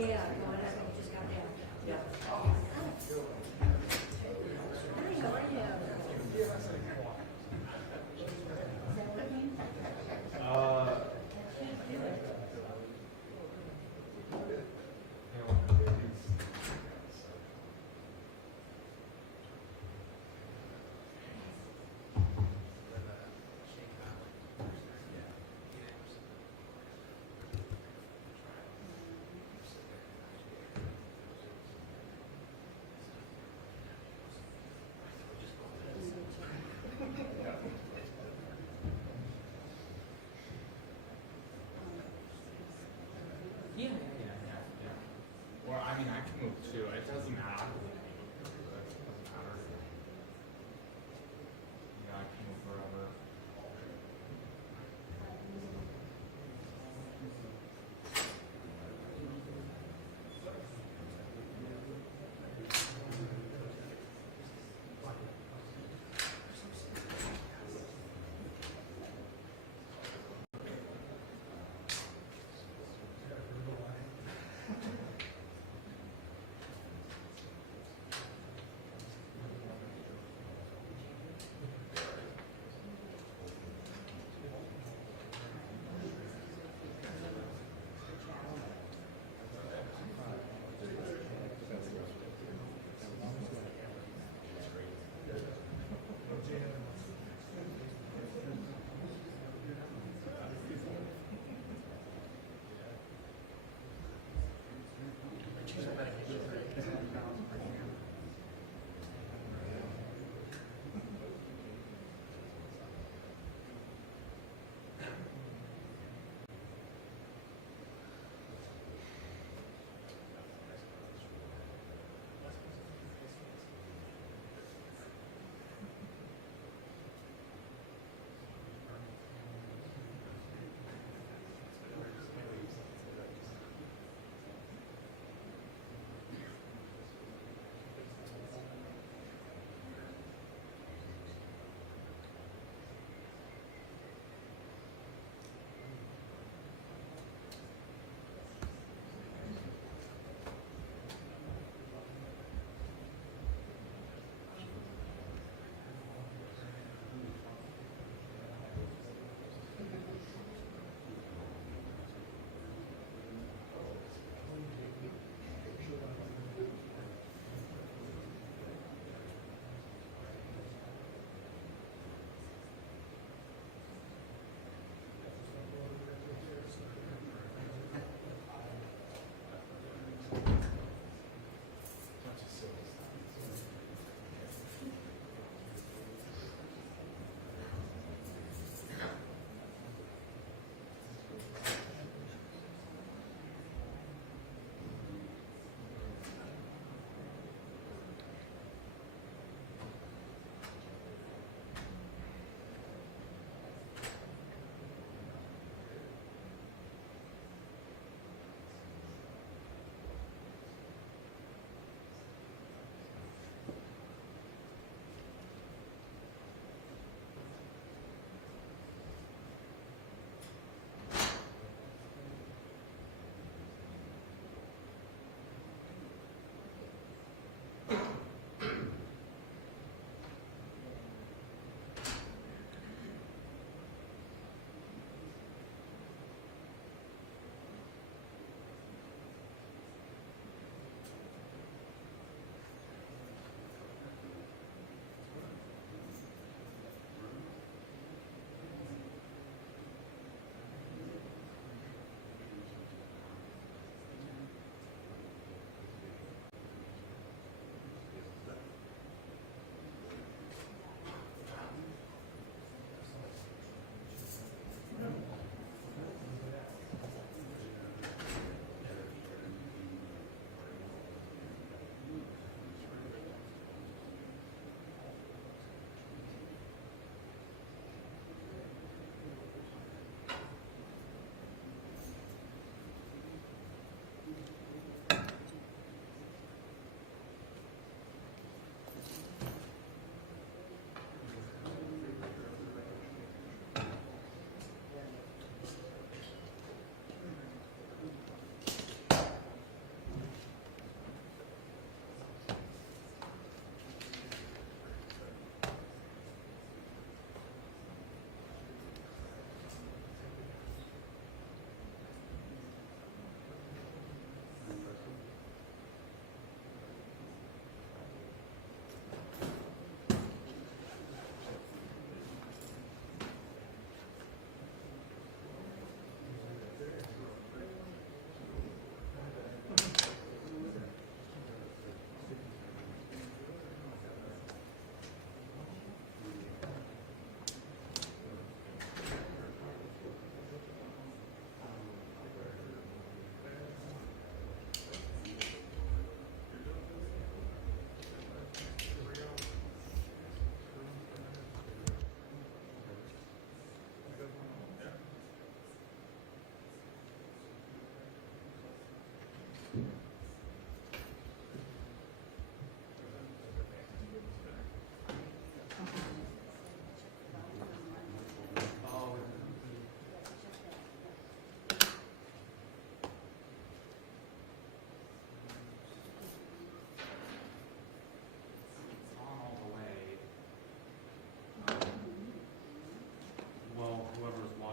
Yeah, no, I just got down. Yeah.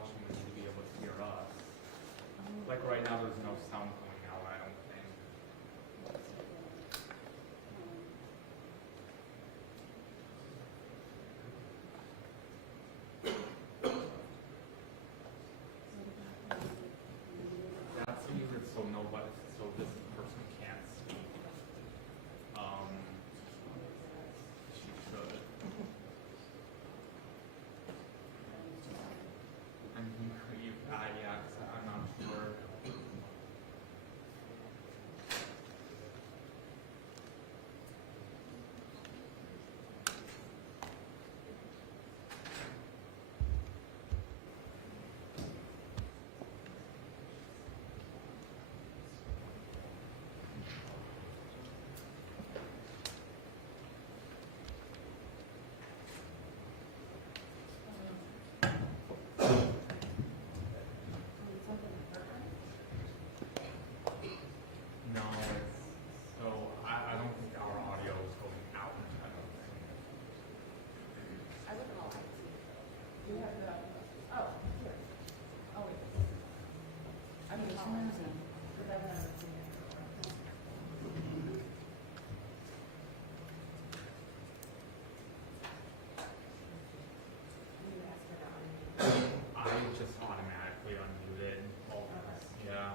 watching, we need to be able to hear us. Like right now, there's no sound coming out, I don't think. That's muted so nobody, so this person can't speak. She should. And you, yeah, 'cause I'm not sure. No, it's, so I don't think our audio is going out, I don't think. I would call IT. You have the, oh, here. Oh, wait. I mean, call IT. But I've never seen it. You asked her to unmute. I just automatically unmuted all of us, yeah.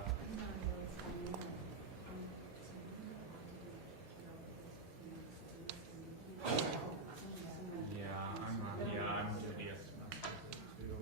Yeah, I'm dubious too.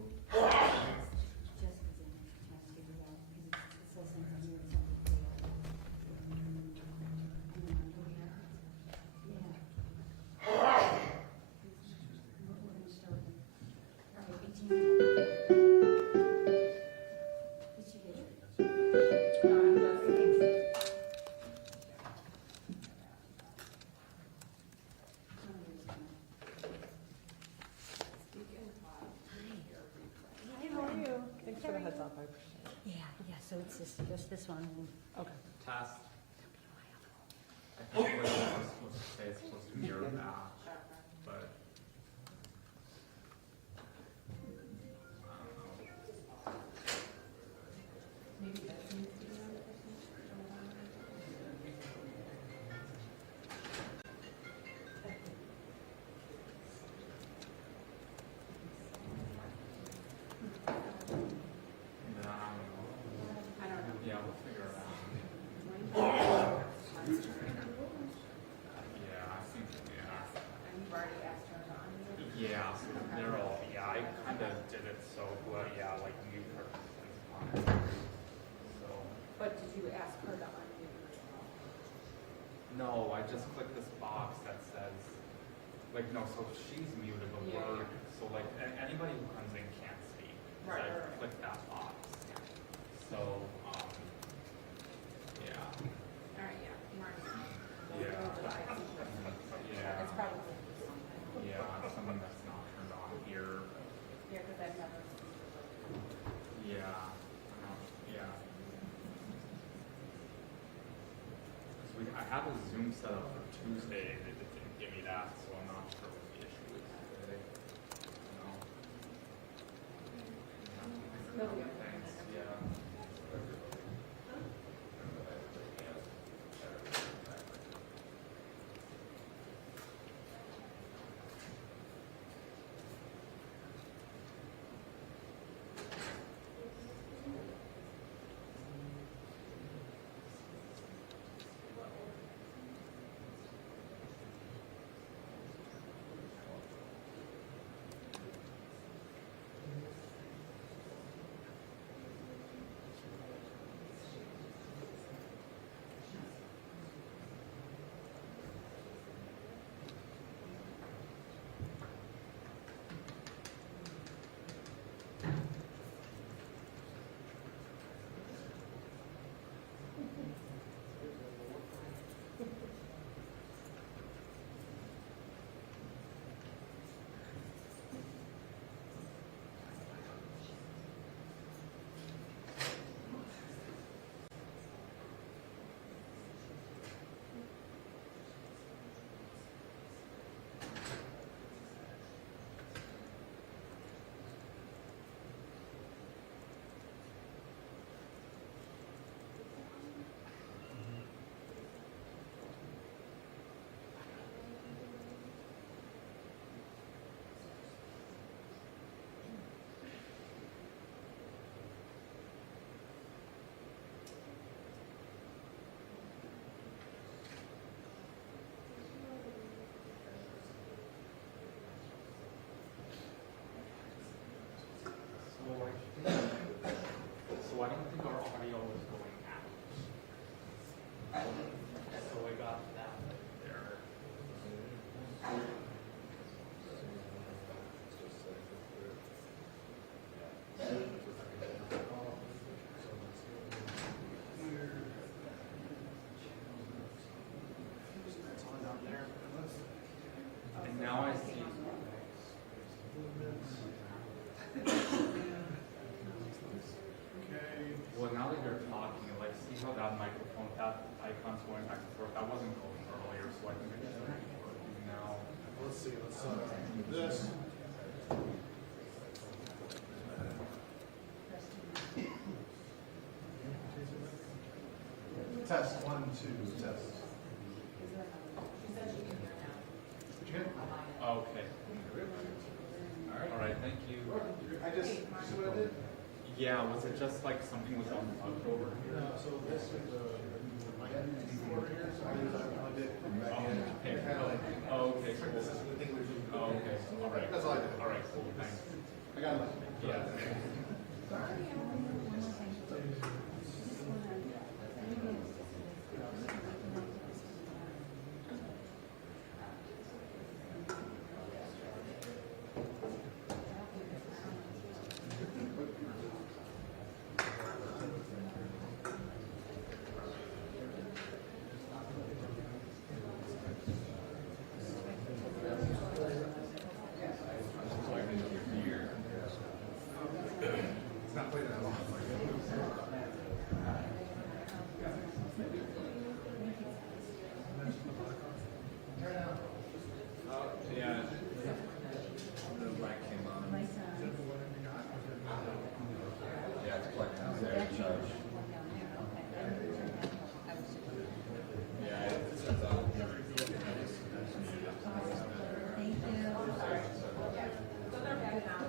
Thanks for the heads up, I appreciate it. Yeah, so it's just this one. Okay. Test. I think what it's supposed to say, it's supposed to mirror that, but. I don't know. Maybe that needs to be on the I don't know. Yeah, we'll figure it out. Yeah, I think, yeah. And you've already asked her to unmute? Yeah, so they're all, yeah, I kind of did it so, well, yeah, like mute her. So, But did you ask her to unmute as well? no, I just clicked this box that says, like, no, so she's muted, but Yeah, we're, yeah. so like, anybody who comes in can't speak. 'Cause Right, I right, right. clicked that box. So, yeah. All right, yeah, Mark. Yeah. Yeah. It's probably something. Yeah, something that's not turned on here. Yeah, because I've never seen it. Yeah. Yeah. 'Cause I have a Zoom set up for Tuesday, and it didn't give me that, so I'm not sure what the issue is today. No. He'll be okay. Thanks, yeah. Test, 1, 2, test. She said she can hear now. Did you get it? Okay. All right, thank you. I just, see what I did? Yeah, was it just like something was unplugged over here? No, so this is the mic over here, so I just unplugged it from back in. Okay. Kind of like, Oh, okay, this cool. is the thing we do. Oh, okay, all right. That's all I did. All right, cool, thanks. I got it. Yeah. It's not playing that long. Yeah. The black came on. Yeah, it's playing now. Yeah, it turns out. Thank you. So they're back now.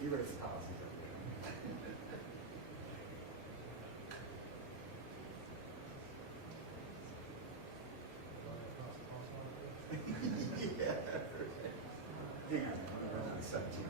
He wrote his policy. Yeah. Hang on, I'm on 17.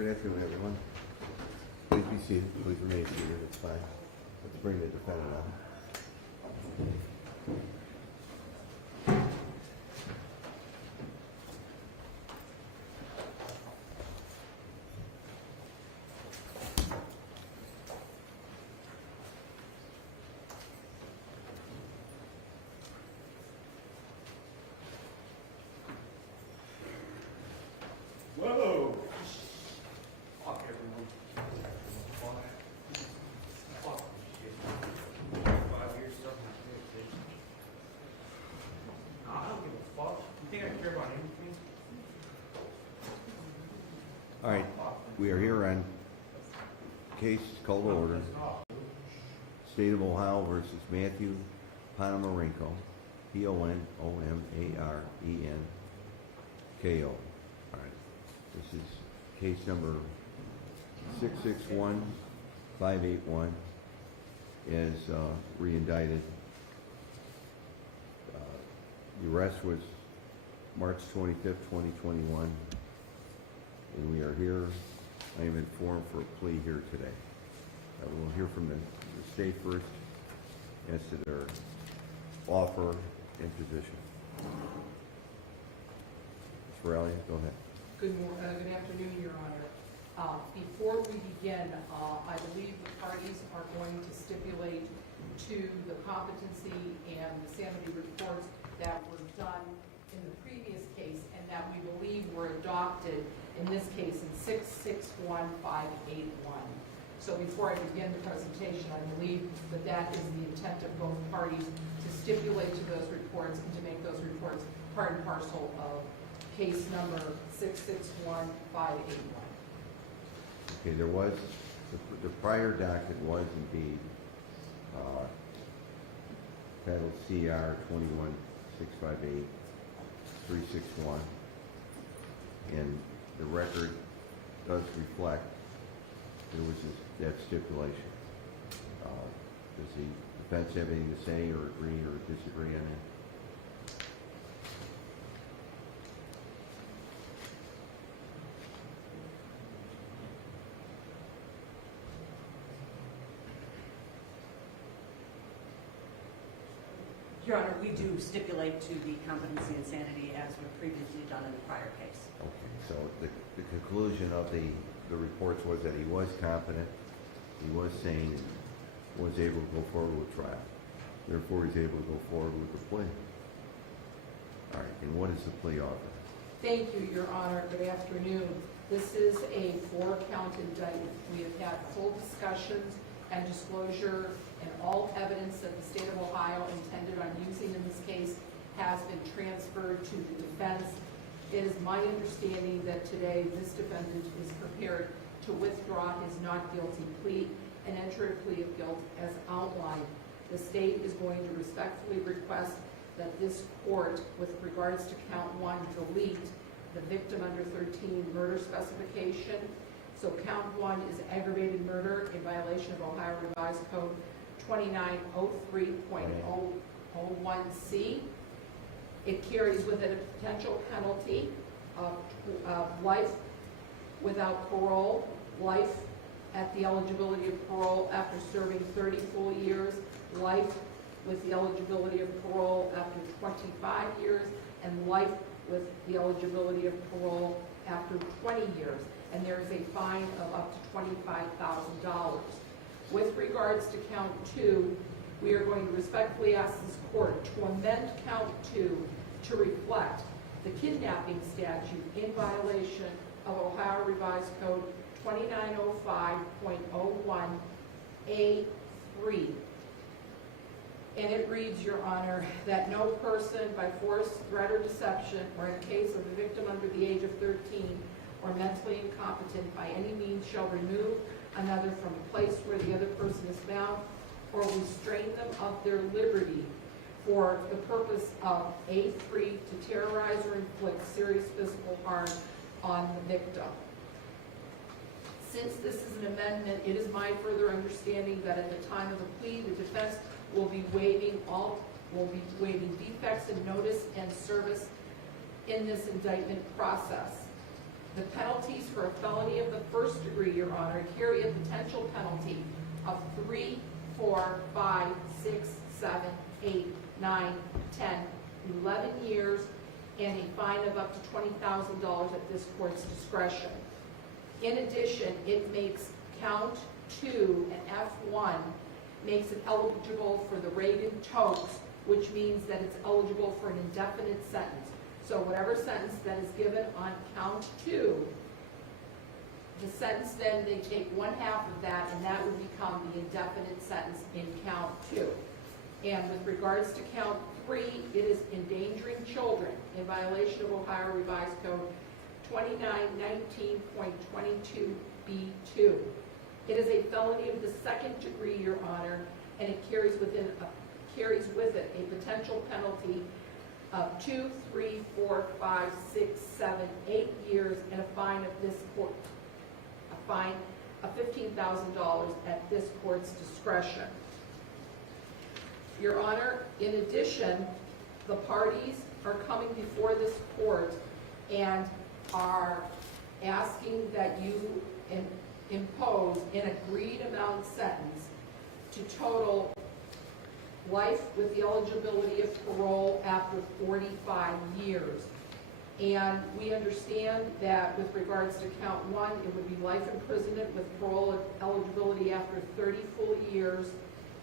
Good afternoon, everyone. Please be seated. Please remain seated. It's fine. Let's bring the defendant on. Whoa! Fuck everyone. Fuck shit. 5 years stuff in communication. Nah, I don't give a fuck. You think I care about anything? All right, we are here on case called to order. State of Ohio versus Matthew Ponomarenko, Ponomarenko. All right, this is case number 661581 as re-indicted. The arrest was March 25th, 2021, and we are here. I am informed for a plea here today. We'll hear from the state first as to their offer and position. Ms. Ferralia, go ahead. Good afternoon, Your Honor. Before we begin, I believe the parties are going to stipulate to the competency and the sanity reports that were done in the previous case and that we believe were adopted in this case in 661581. So before I begin the presentation, I believe that that is the intent of both parties to stipulate to those reports and to make those reports part and parcel of case number 661581. Okay, there was, the prior docket was indeed titled CR 21658 361, and the record does reflect there was that stipulation. Does the defense have anything to say or agree or disagree on that? Your Honor, we do stipulate to the competency and sanity as was previously done in the prior case. Okay, so the conclusion of the reports was that he was competent, he was sane, and was able to go forward with trial. Therefore, he's able to go forward with the plea. All right, and what is the plea offer? Thank you, Your Honor. Good afternoon. This is a 4-count indictment. We have had full discussions and disclosure, and all evidence that the state of Ohio intended on using in this case has been transferred to the defense. It is my understanding that today this defendant is prepared to withdraw his not guilty plea and enter a plea of guilt as outlined. The state is going to respectfully request that this court, with regards to count 1, delete the victim under 13 murder specification. So count 1 is aggravated murder in violation of Ohio Revised Code 2903.001C. It carries with it a potential penalty of life without parole, life at the eligibility of parole after serving 30 full years, life with the eligibility of parole after 25 years, and life with the eligibility of parole after 20 years. And there is a fine of up to $25,000. With regards to count 2, we are going to respectfully ask this court to amend count 2 to reflect the kidnapping statute in violation of Ohio Revised Code 2905.01A3. And it reads, Your Honor, that no person by force, threat, or deception, or in case of a victim under the age of 13 or mentally incompetent by any means shall remove another from a place where the other person is found or restrain them of their liberty for the purpose of A3, to terrorize or inflict serious physical harm on the victim. Since this is an amendment, it is my further understanding that at the time of the plea, the defense will be waiving defects in notice and service in this indictment process. The penalties for a felony of the first degree, Your Honor, carry a potential penalty of 3, 4, 5, 6, 7, 8, 9, 10, 11 years, and a fine of up to $20,000 at this court's discretion. In addition, it makes count 2 and F1 makes it eligible for the Reagan Tokes, which means that it's eligible for an indefinite sentence. So whatever sentence that is given on count 2, the sentence then, they take 1/2 of that, and that would become the indefinite sentence in count 2. And with regards to count 3, it is endangering children in violation of Ohio Revised Code 2919.22B2. It is a felony of the second degree, Your Honor, and it carries with it a potential penalty of 2, 3, 4, 5, 6, 7, 8 years, and a fine of $15,000 at this court's discretion. Your Honor, in addition, the parties are coming before this court and are asking that you impose an agreed amount sentence to total life with the eligibility of parole after 45 years. And we understand that with regards to count 1, it would be life imprisonment with parole eligibility after 30 full years,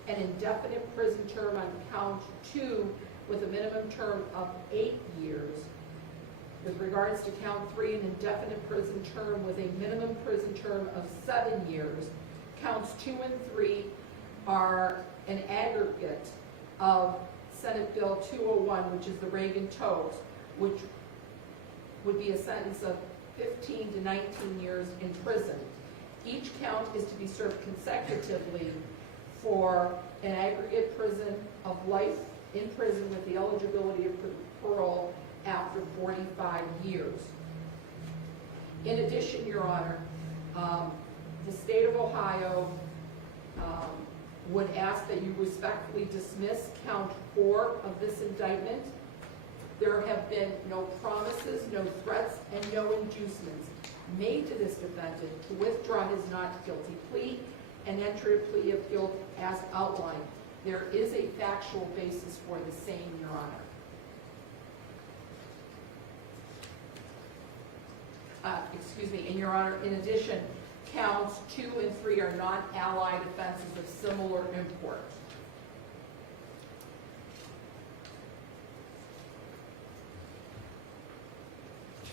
an indefinite prison term on count 2 with a minimum term of 8 years. With regards to count 3, an indefinite prison term with a minimum prison term of 7 years. Counts 2 and 3 are an aggregate of Senate Bill 201, which is the Reagan Tokes, which would be a sentence of 15 to 19 years in prison. Each count is to be served consecutively for an aggregate prison of life in prison with the eligibility of parole after 45 years. In addition, Your Honor, the state of Ohio would ask that you respectfully dismiss count 4 of this indictment. There have been no promises, no threats, and no inducements made to this defendant to withdraw his not guilty plea and enter a plea of guilt as outlined. There is a factual basis for the same, Your Honor. And Your Honor, in addition, counts 2 and 3 are non-allied offenses of similar import.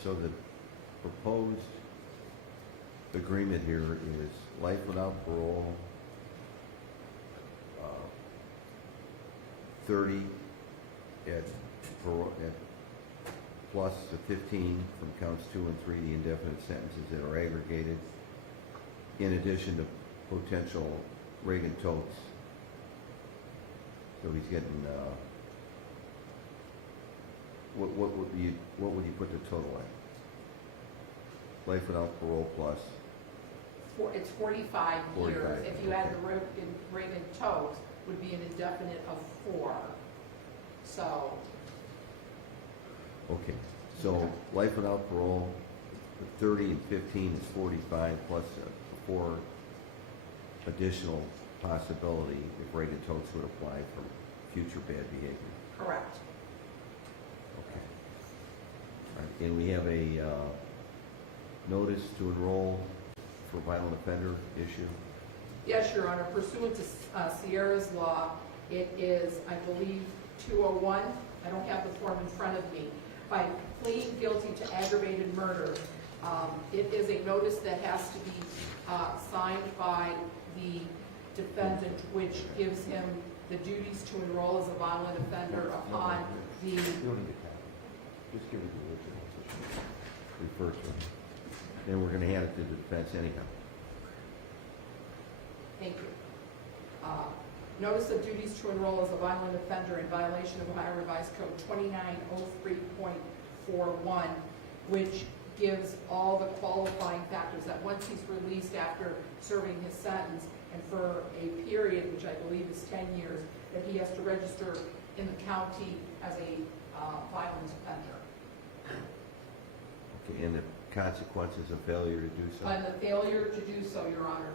So the proposed agreement here is life without parole, 30 at plus the 15 from counts 2 and 3, the indefinite sentences that are aggregated, in addition to potential Reagan Tokes. So he's getting, what would you put the total at? Life without parole plus? It's 45 years. 45, If you add okay. the Reagan Tokes, would be an indefinite of 4. So, Okay, so life without parole, the 30 and 15 is 45 plus 4 additional possibility if Reagan Tokes would apply for future bad behavior. correct. Okay. All right, and we have a notice to enroll for violent offender issue. Yes, Your Honor, pursuant to Sierra's law, it is, I believe, 201. I don't have the form in front of me. By pleading guilty to aggravated murder, it is a notice that has to be signed by the defendant, which gives him the duties to enroll as a violent offender upon the... You don't need to have it. Just give it to the original. Refer to it. Then we're going to hand it to the defense anyhow. Thank you. Notice of duties to enroll as a violent offender in violation of Ohio Revised Code 2903.41, which gives all the qualifying factors that once he's released after serving his sentence and for a period, which I believe is 10 years, that he has to register in the county as a violent offender. Okay, and the consequences of failure to do so? And the failure to do so, Your Honor,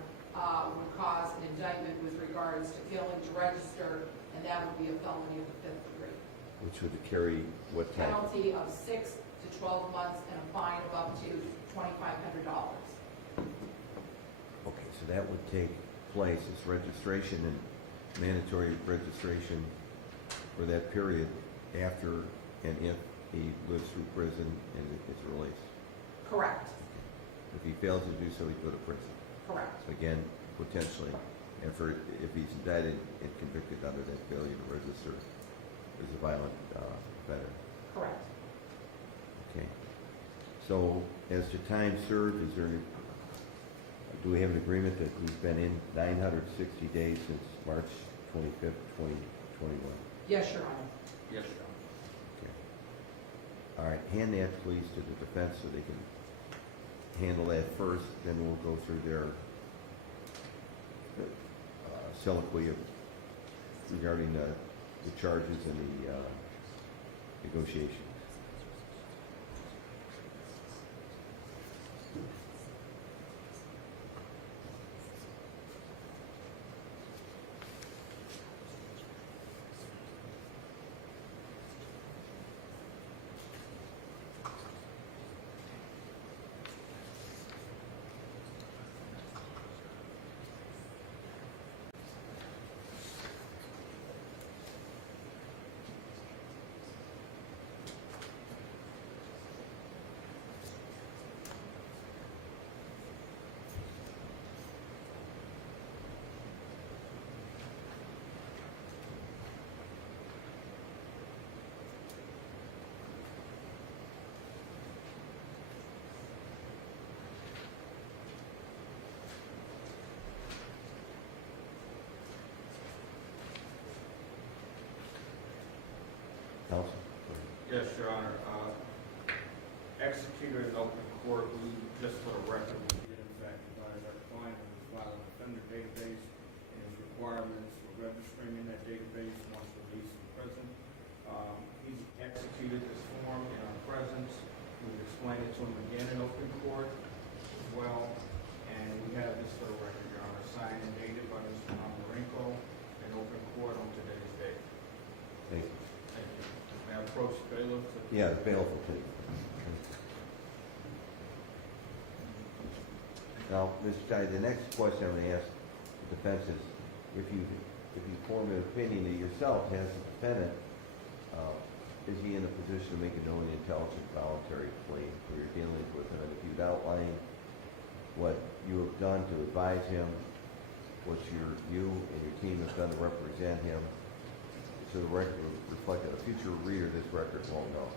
would cause an indictment with regards to failing to register, and that would be a felony of the 5th degree. Which would carry what type? Penalty of 6 to 12 months and a fine of up to $2,500. Okay, so that would take place, this registration and mandatory registration for that period after and if he lives through prison and is released. Correct, If he fails to do so, he'd go to prison. correct. So again, potentially, if he's indicted and convicted under that failure to register as a violent offender. Correct. Okay. So as to time served, do we have an agreement that he's been in 960 days since March 25th, 2021? Yes, Your Honor. Yes, Your Honor. Okay. All right, hand that please to the defense so they can handle that first, then we'll go through their soliloquy regarding the charges and the negotiations. Counsel? Yes, Your Honor. Executed in open court, we, just for the record, we did in fact advise our client of his violent offender database and his requirements for registering in that database once released from prison. He's executed this form in our presence. We've explained it to him again in open court as well. And we have this for the record, Your Honor, signed and dated by Mr. Ponomarenko in open court on today's date. Thank you. Thank you. May I approach the bailiff to? Yeah, the bailiff will take it. Now, Mr. Ty, the next question I'm going to ask the defense is, if you form an opinion of yourself as a defendant, is he in a position to make a knowing, intelligent, voluntary plea where you're dealing with him? And if you'd outline what you have done to advise him, what you and your team have done to represent him, so the record will reflect that a future reader of this record won't know.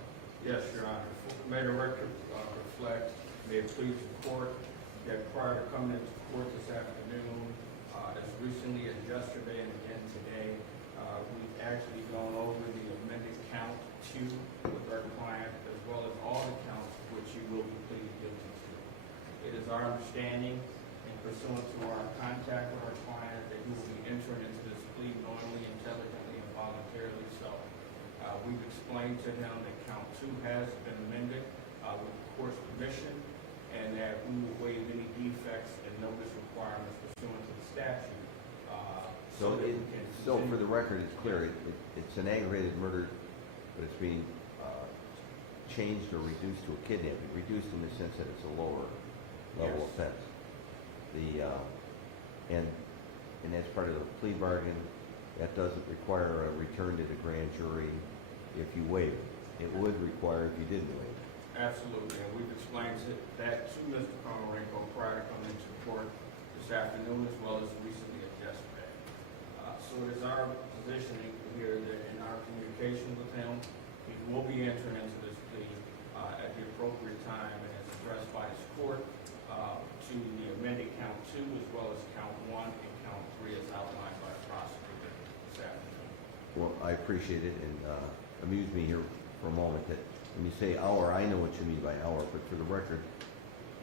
Yes, Your Honor. May the record reflect, may it please the court, that prior to coming into court this afternoon, as recently as yesterday and again today, we've actually gone over the amended count 2 with our client, as well as all the counts which he will be pleading guilty to. It is our understanding, and pursuant to our contact with our client, that he will be entering into this plea knowingly, intelligently, and voluntarily so. We've explained to him that count 2 has been amended with the court's permission, and that we will waive any defects and notice requirements pursuant to the statute. So, that we can so for continue- the record, it's clear, it's an aggravated murder, but it's being changed or reduced to a kidnapping, reduced in the sense that it's a lower level Yes. offense. And that's part of the plea bargain. That doesn't require a return to the grand jury if you waive it. It would require if you didn't waive it. Absolutely, and we've explained that to Mr. Ponomarenko prior to coming into court this afternoon, as well as recently as yesterday. So it is our positioning here that in our communication with him, he will be entering into this plea at the appropriate time and as addressed by his court to the amended count 2 as well as count 1 and count 3 as outlined by the prosecutor this afternoon. Well, I appreciate it, and amuse me here for a moment that when you say our, I know what you mean by our, but for the record,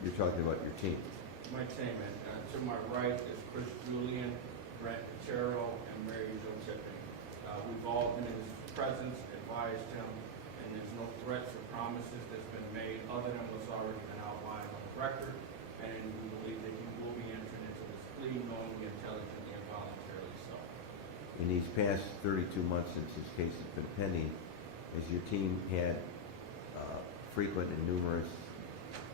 you're talking about your team. My team, and to my right is Chris Julian, Brent Pachero, and Mary Jo Tipping. We've all been in his presence, advised him, and there's no threats or promises that's been made other than what's already been outlined record, and we believe that he will be entering into this plea knowingly, intelligently, and voluntarily so. In these past 32 months since this case has been pending, has your team had frequent and numerous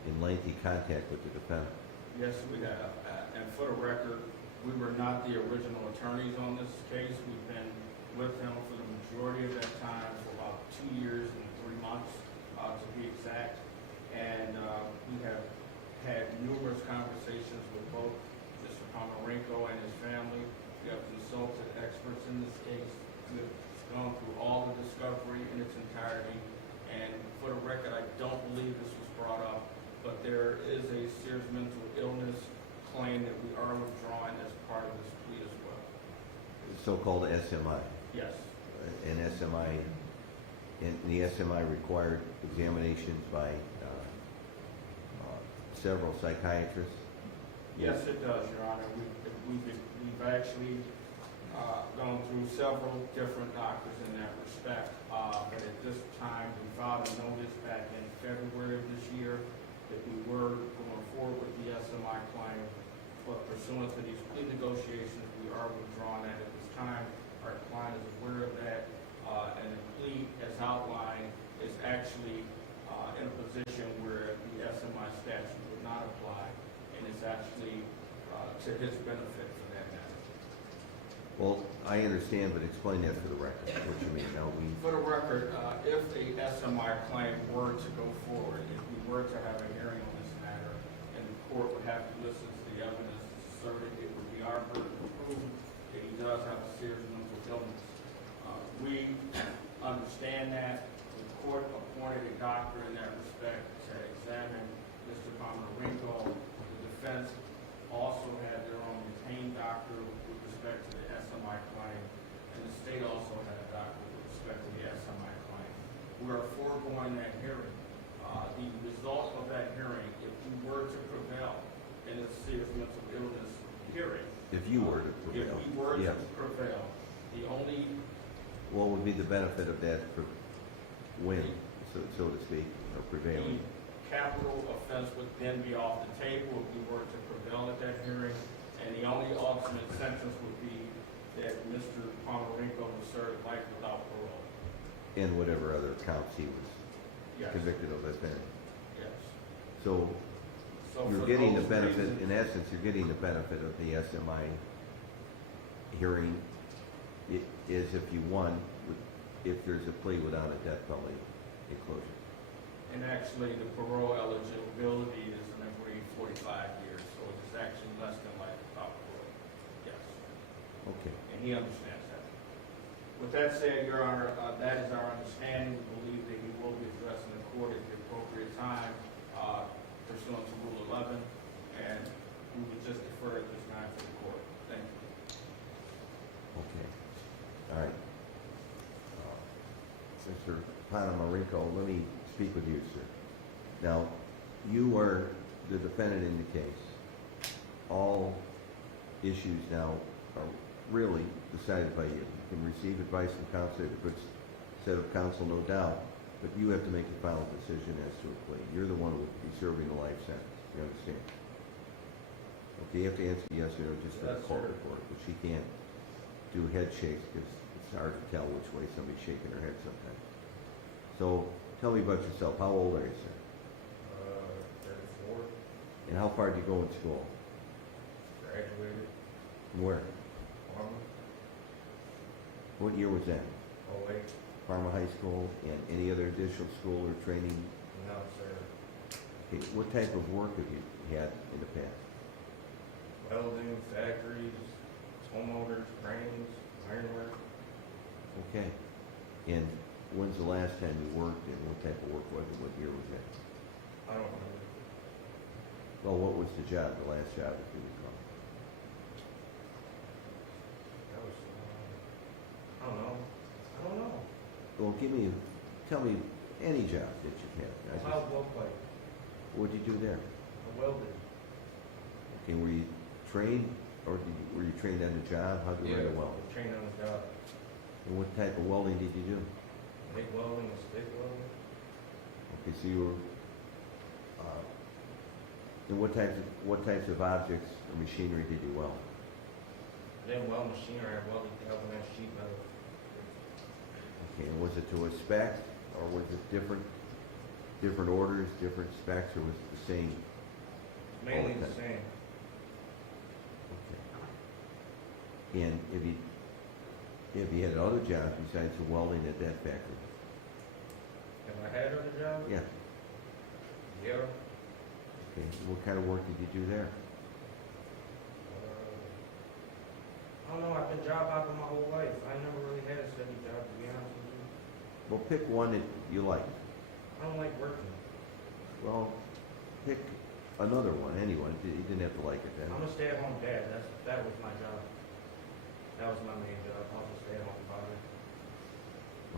and lengthy contact with the defendant? Yes, we have, and for the record, we were not the original attorneys on this case. We've been with him for the majority of that time, for about 2 years and 3 months, to be exact. And we have had numerous conversations with both Mr. Ponomarenko and his family. We have consulted experts in this case. We've gone through all the discovery in its entirety. And for the record, I don't believe this was brought up, but there is a serious mental illness claim that we are withdrawing as part of this plea as well. So-called SMI. Yes, And SMI, and the SMI required examinations by several psychiatrists? yes, it does, Your Honor. We've actually gone through several different doctors in that respect. But at this time, we filed a notice back in February of this year that we were going forward with the SMI claim. But pursuant to these plea negotiations, we are withdrawing that at this time. Our client is aware of that, and the plea, as outlined, is actually in a position where the SMI statute would not apply, and it's actually to his benefit for that matter. Well, I understand, but explain that for the record, what you mean. Now, For the record, if the SMI claim were to go forward, if we were to have a hearing on this matter, and the court would have to listen to the evidence asserted, it would be our burden to prove that he does have a serious mental illness. We understand that. The court appointed a doctor in that respect to examine Mr. Ponomarenko. The defense also had their own retained doctor with respect to the SMI claim, and the state also had a doctor with respect to the SMI claim. We are foregoing that hearing. The result of that hearing, if we were to prevail in a serious mental illness hearing, if you were to if prevail, we were to yes. prevail, the only What would be the benefit of that for winning, so to speak, or the prevailing? capital offense would then be off the table if we were to prevail at that hearing, and the only ultimate sentence would be that Mr. Ponomarenko would serve life without parole. And whatever other counts he was Yes, convicted of as then. yes. So So you're for getting the those benefit, reasons- in essence, you're getting the benefit of the SMI hearing is if you won, if there's a plea without a death penalty inclusion. And actually, the parole eligibility is an agreed 45 years, so it's actually less than life without parole. Yes, Okay. and he understands that. With that said, Your Honor, that is our understanding. We believe that he will be addressing the court at the appropriate time pursuant to Rule 11, and we would just defer at this time to the court. Thank you. Okay. All right. Mr. Ponomarenko, let me speak with you, sir. Now, you are the defendant in the case. All issues now are really decided by you. You can receive advice from counsel, a good set of counsel, no doubt, but you have to make the final decision as to a plea. You're the one who will be serving the life sentence. You understand? Okay, you have to answer yes or no just for the Yes, court sir. report, but she can't do head shakes because it's hard to tell which way somebody's shaking their head sometimes. So, tell me about yourself. How old are you, sir? 34, And how far did you go in school? graduated, From where? Parma, What year was that? 08. Parma High School and any other additional school or training? No, sir. Okay, what type of work have you had in the past? Welding, factories, tow motors, cranes, ironwork. Okay. And when's the last time you worked and what type of work was it? What year was that? I don't know. Well, what was the job, the last job, if you recall? That was, I don't know. Well, tell me any job that you've had. What like? What'd you do there? I welded. Okay, were you trained or were you trained on the job? How did you learn to weld? Trained on the job. And what type of welding did you do? MIG welding, stick welding. Okay, so you were And what types of objects or machinery did you weld? I didn't weld machinery, I welded galvanized sheet metal. Okay, and was it to a spec, or was it different orders, different specs, or was it the same? Mainly all the time? same. Okay. And if you had other jobs besides the welding at that factory? Have I had other jobs? Yeah. Yeah. Okay, what kind of work did you do there? I don't know, I've been job hopping my whole life. I never really had a steady job, to be honest with you. Well, pick one that you like. I don't like working. Well, pick another one, anyone. You didn't have to like it then. I'm a stay-at-home dad, that was my job. That was my main job, I was a stay-at-home father.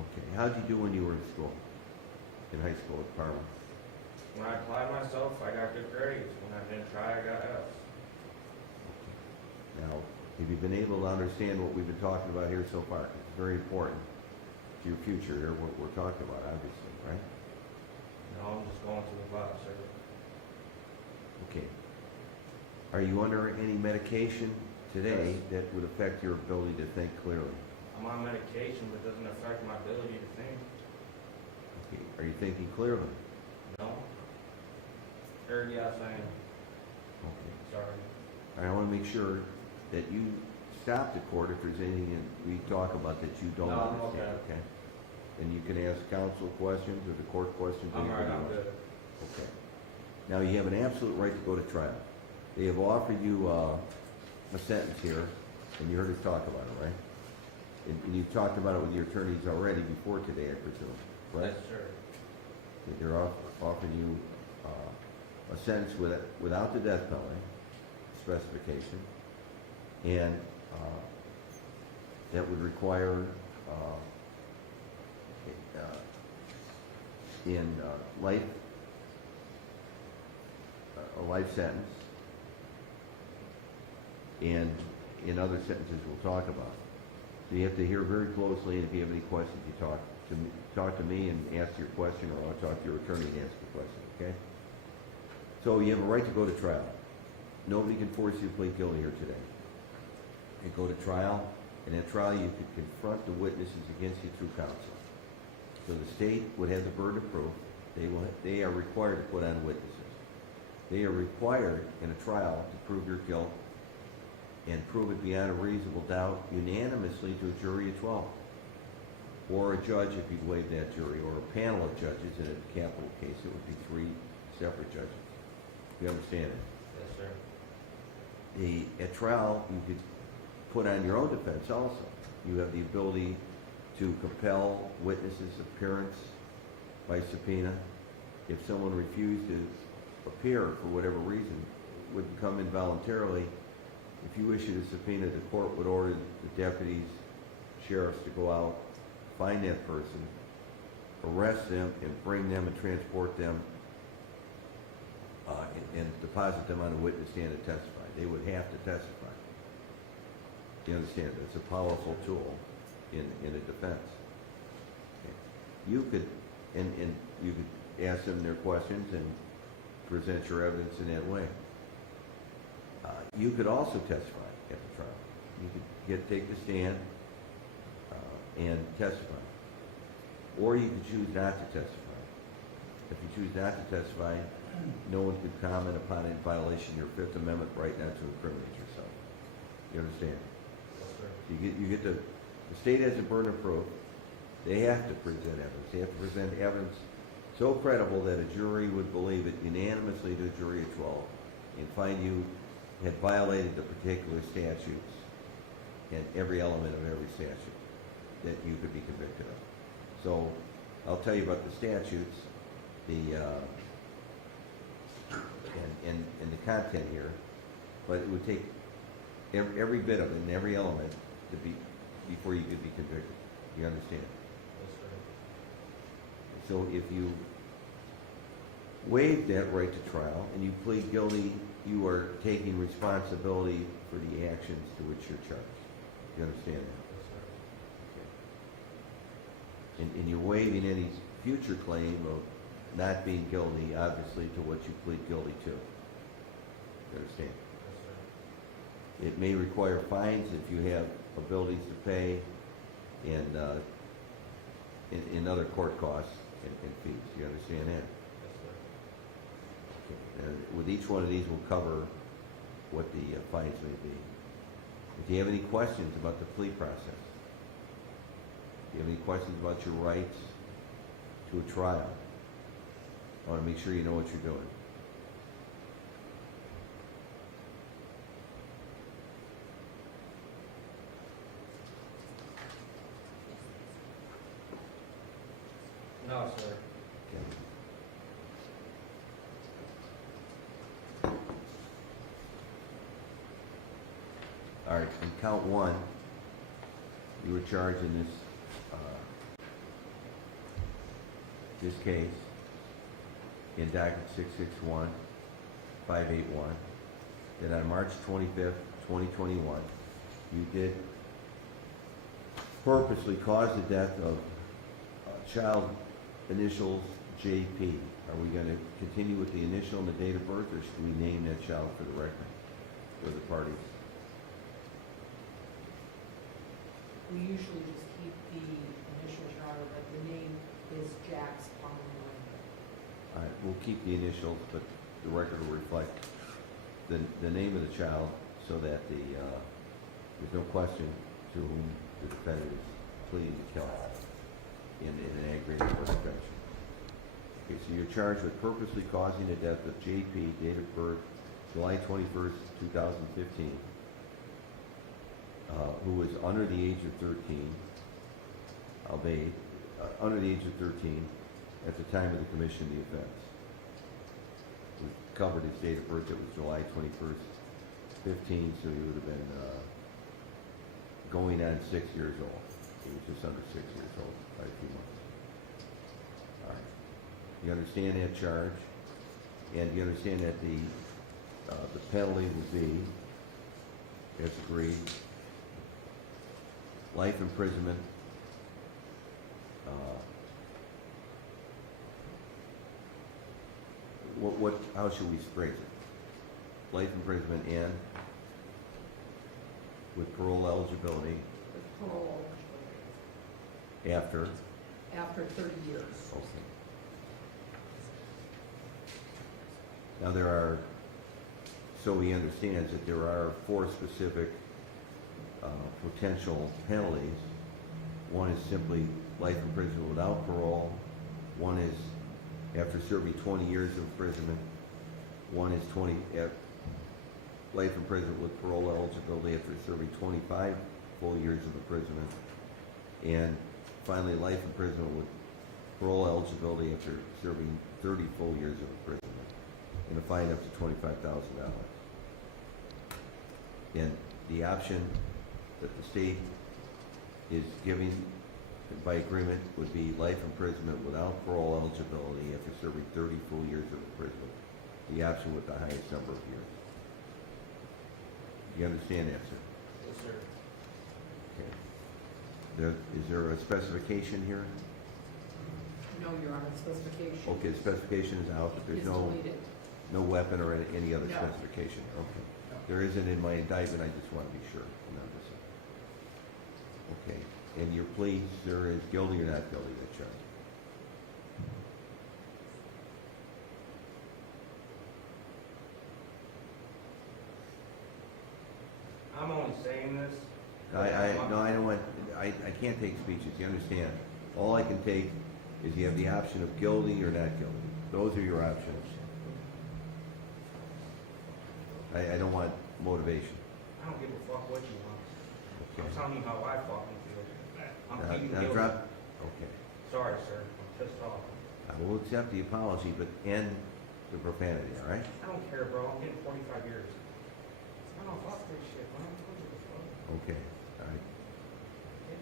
Okay, how'd you do when you were in school? In high school at Parma? When I applied myself, I got good grades. When I didn't try, I got F's. Now, have you been able to understand what we've been talking about here so far? It's very important to your future here, what we're talking about, obviously, right? No, I'm just going through a lot, sir. Okay. Are you under any medication today Yes. that would affect your ability to think clearly? I'm on medication, but it doesn't affect my ability to think. Okay. Are you thinking clearly? No? Or yes, I am. Okay. Sorry. I want to make sure that you stop the court if there's anything that we talk about that you don't No, I'm understand, okay. okay? And you can ask counsel questions or the court questions. I'm anybody alright, I'm wants. good. Okay. Now, you have an absolute right to go to trial. They have offered you a sentence here, and you heard us talk about it, right? And you've talked about it with your attorneys already before today, I presume, right? Yes, sir. Okay, they're offering you a sentence without the death penalty specification, and that would require a life sentence, and in other sentences we'll talk about. So you have to hear very closely, and if you have any questions, you talk to me and ask your question, or I'll talk to your attorney and ask your question, okay? So you have a right to go to trial. Nobody can force you to plead guilty here today. You go to trial, and at trial you could confront the witnesses against you through counsel. So the state would have the burden of proof. They are required to put on witnesses. They are required in a trial to prove your guilt and prove it beyond a reasonable doubt unanimously to a jury of 12. Or a judge if you waive that jury, or a panel of judges. In a capital case, it would be 3 separate judges. You understand it? Yes, sir. At trial, you could put on your own defense also. You have the ability to compel witnesses' appearance by subpoena. If someone refused to appear for whatever reason, would come involuntarily. If you issued a subpoena, the court would order the deputies, sheriffs to go out, find that person, arrest them, and bring them and transport them and deposit them on a witness stand to testify. They would have to testify. You understand? It's a powerful tool in a defense. Okay. You could ask them their questions and present your evidence in that way. You could also testify at the trial. You could take the stand and testify. Or you could choose not to testify. If you choose not to testify, no one could comment upon it in violation of your Fifth Amendment right not to incriminate yourself. You understand? Yes, sir. You get the state has a burden of proof. They have to present evidence. They have to present evidence so credible that a jury would believe it unanimously to a jury of 12 and find you had violated the particular statutes and every element of every statute that you could be convicted of. So I'll tell you about the statutes, and the content here, but it would take every bit of it and every element to be before you could be convicted. You understand? Yes, sir. So if you waive that right to trial and you plead guilty, you are taking responsibility for the actions to which you're charged. You understand that? Yes, sir. And you're waiving any future claim of not being guilty, obviously, to what you plead guilty to. You understand? Yes, sir. It may require fines if you have abilities to pay and, in other court costs and fees. You understand that? Yes, sir. Okay. And with each one of these, we'll cover what the fines may be. If you have any questions about the plea process, if you have any questions about your rights to a trial, I want to make sure you know what you're doing. No, sir. Okay. All right, in count one, you were charged in this case in docket 661-581, that on March 25th, 2021, you did purposely cause the death of child initials JP. Are we going to continue with the initial and the date of birth, or should we name that child for the record, for the parties? We usually just keep the initials, Your Honor, but the name is Jack's Ponomarenko. All right, we'll keep the initials, but the record will reflect the name of the child so that there's no question to whom the defendant is pleading to kill in an aggravated murder conviction. Okay, so you're charged with purposely causing the death of JP, date of birth, July 21st, 2015, who was under the age of 13, under the age of 13 at the time of the commission of the offense. We covered his date of birth, it was July 21st, 15, so he would have been going on 6 years old. He was just under 6 years old by a few months. All right. You understand that charge, and you understand that the penalty will be, as agreed, life imprisonment, how should we phrase it? Life imprisonment and with parole eligibility With parole eligibility after? after 30 years. Okay. Now there are, so he understands that there are 4 specific potential penalties. One is simply life imprisonment without parole. One is after serving 20 years of imprisonment. One is life imprisonment with parole eligibility after serving 25 full years of imprisonment. And finally, life imprisonment with parole eligibility after serving 30 full years of imprisonment, and a fine up to $25,000. And the option that the state is giving by agreement would be life imprisonment without parole eligibility after serving 30 full years of imprisonment, the option with the highest number of years. You understand that, sir? Yes, sir. Okay. Is there a specification here? No, Your Honor, specification Okay, the specification is out, but is there's deleted. no weapon or any other No. specification? Okay. No. There isn't in my indictment, I just want to be sure. Okay, and your plea, sir, is guilty or not guilty to that charge? I'm only saying this. No, I don't want, I can't take speeches, you understand? All I can take is you have the option of guilty or not guilty. Those are your options. I don't want motivation. I don't give a fuck what you want. Okay. I'm telling you how I fucking feel. I'm pleading Now guilty. drop, okay. Sorry, sir. I'm pissed off. I will accept the apology, but end the profanity, all right? I don't care, bro. I'm getting 45 years. I don't fuck this shit, man. I don't give a fuck. Okay, all right.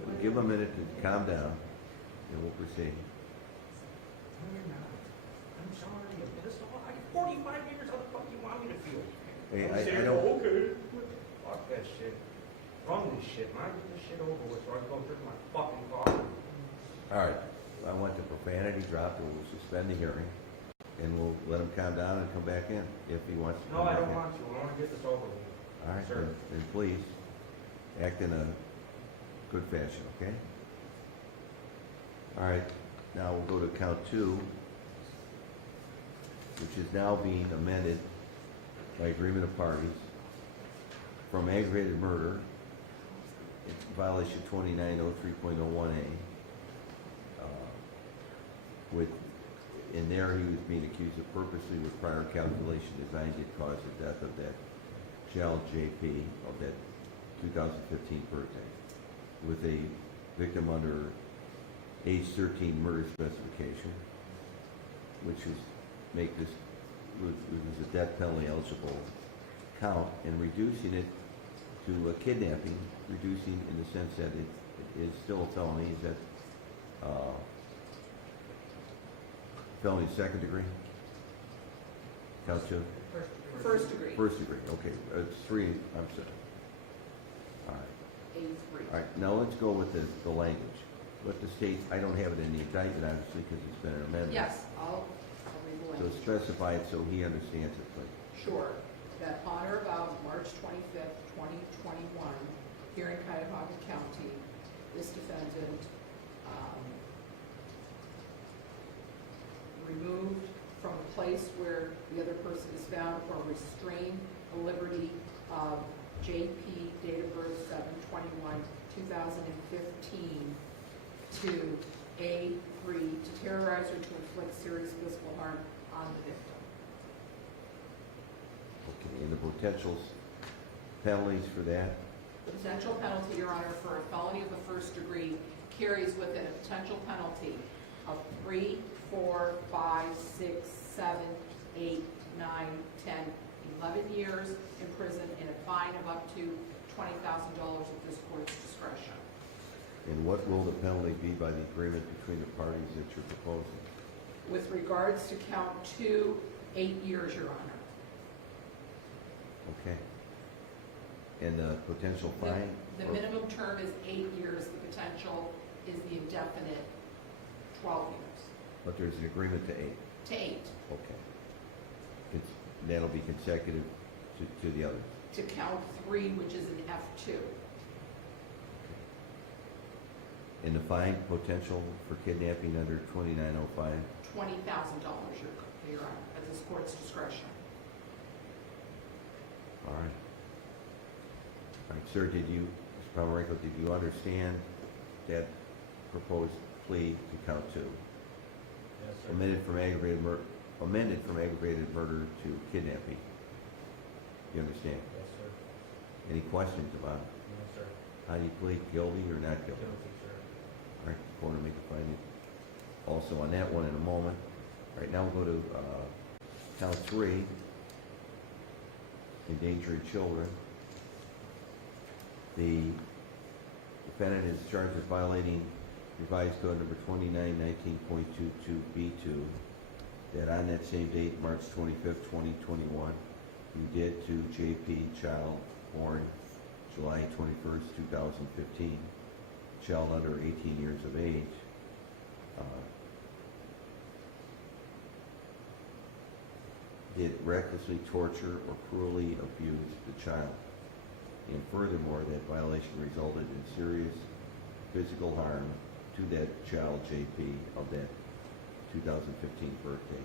We'll give him a minute to calm down, and we'll proceed. No, you're not. I'm sorry. I'm pissed off. I get 45 years. How the fuck do you want me to feel? Hey, I'm saying, I don't, okay. Fuck that shit. Run this shit, man. Get this shit over with so I can go drink my fucking coffee. all right. I want the profanity dropped, and we'll suspend the hearing. and we'll let him calm down and come back in if he wants to. No, come I back don't in. want to. I want to get this over with. All right, Sir. then please, act in a good fashion, okay? All right, now we'll go to count 2, which is now being amended by agreement of parties from aggravated murder, violation 2903.01A. With, in there, he was being accused of purposely with prior calculation designed to cause the death of that child JP of that 2015 birthday, with a victim under age 13 murder specification, which was was a death penalty eligible count, and reducing it to a kidnapping, reducing in the sense that it is still a felony. Is that felony second degree? Count 2? First degree, First degree, okay, it's 3, I'm sorry. All right, A3. all right, now let's go with the language. Let the state, I don't have it in the indictment, obviously, because it's been an amendment. Yes, I'll read the So language. specify it so he understands it, please. Sure, that on or about March 25th, 2021, here in Cuyahoga County, this defendant removed from a place where the other person is found or restrained the liberty of JP, date of birth 7/21/2015, to A3, to terrorize or to inflict serious physical harm on the victim. Okay, and the potential penalties for that? The potential penalty, Your Honor, for a felony of the first degree carries with it a potential penalty of 3, 4, 5, 6, 7, 8, 9, 10, 11 years in prison and a fine of up to $20,000 at this court's discretion. And what will the penalty be by the agreement between the parties that you're proposing? With regards to count 2, 8 years, Your Honor. Okay. And the potential fine? The minimum term is 8 years, the potential is the indefinite 12 years, But there's an agreement to 8. to 8, Okay. That'll be consecutive to the other. to count 3, which is an F2. And the fine potential for kidnapping under 2905? $20,000, Your Honor, at this court's discretion. All right. All right, sir, Mr. Ponomarenko, did you understand that proposed plea to count 2? Yes, sir. Amended from aggravated murder to kidnapping. You understand? Yes, sir. Any questions about it? No, sir. How do you plead, guilty or not guilty? Guilty, sir. All right, the court will make a finding also on that one in a moment. All right, now we'll go to count 3, endangering children. The defendant is charged with violating revised code number 2919.22B2, that on that same date, March 25th, 2021, you did to JP, child born July 21st, 2015, child under 18 years of age, did recklessly torture or cruelly abuse the child. And furthermore, that violation resulted in serious physical harm to that child, JP, of that 2015 birthday.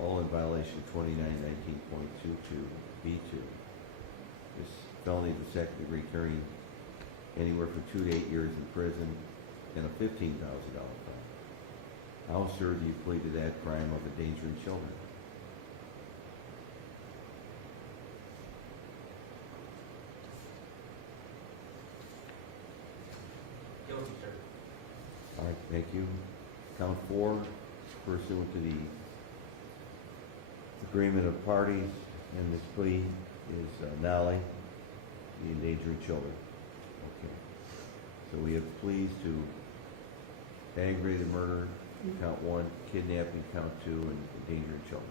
All in violation of 2919.22B2. This felony of the second degree carrying anywhere from 2 to 8 years in prison and a $15,000 fine. How, sir, do you plead to that crime of endangering children? Guilty, sir. All right, thank you. Count 4, pursuant to the agreement of parties, and this plea is Nolly, the endangering children. Okay. So we have pleas to aggravated murder, count 1, kidnapping, count 2, and endangering children.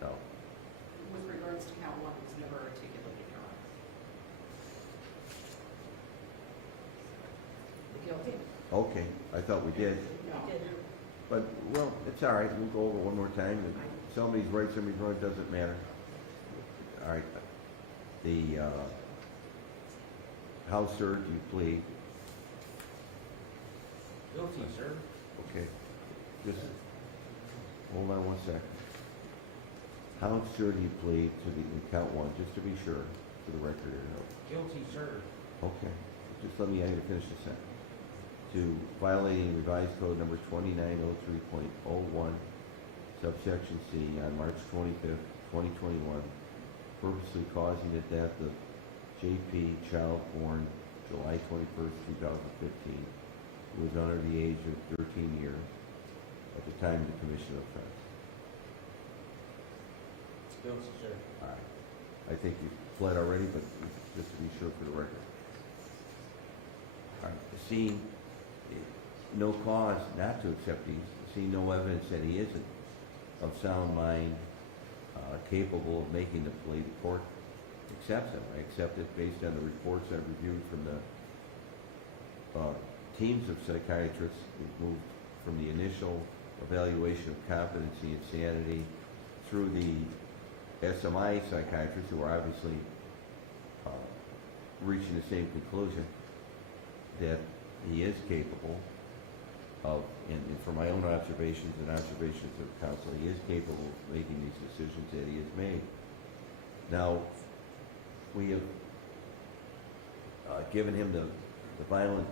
No. With regards to count 1, it was never articulated, Your Honor. Guilty? Okay, I thought we did. No. But, well, it's all right, we'll go over it one more time. Somebody's right, somebody's wrong, it doesn't matter. All right, the, how, sir, do you plead? Guilty, sir. Okay, just, hold on one second. How sure do you plead to the, in count one, just to be sure, for the record here? Guilty, sir. Okay, just let me, I need to finish the sentence. To violating revised code number 2903.01, subsection C, on March 25th, 2021, purposely causing the death of J.P., child born July 21st, 2015, who was under the age of 13 years at the time of the commission of offense. Guilty, sir. All right. I think you fled already, but just to be sure for the record. All right. Seeing no cause not to accept these, seeing no evidence that he isn't of sound mind, capable of making the plea, the court accepts him. I accept it based on the reports I've reviewed from the teams of psychiatrists who moved from the initial evaluation of competency and sanity through the SMI psychiatrists who are obviously reaching the same conclusion that he is capable of, and from my own observations and observations of counsel, he is capable of making these decisions that he has made. Now, we have given him the violent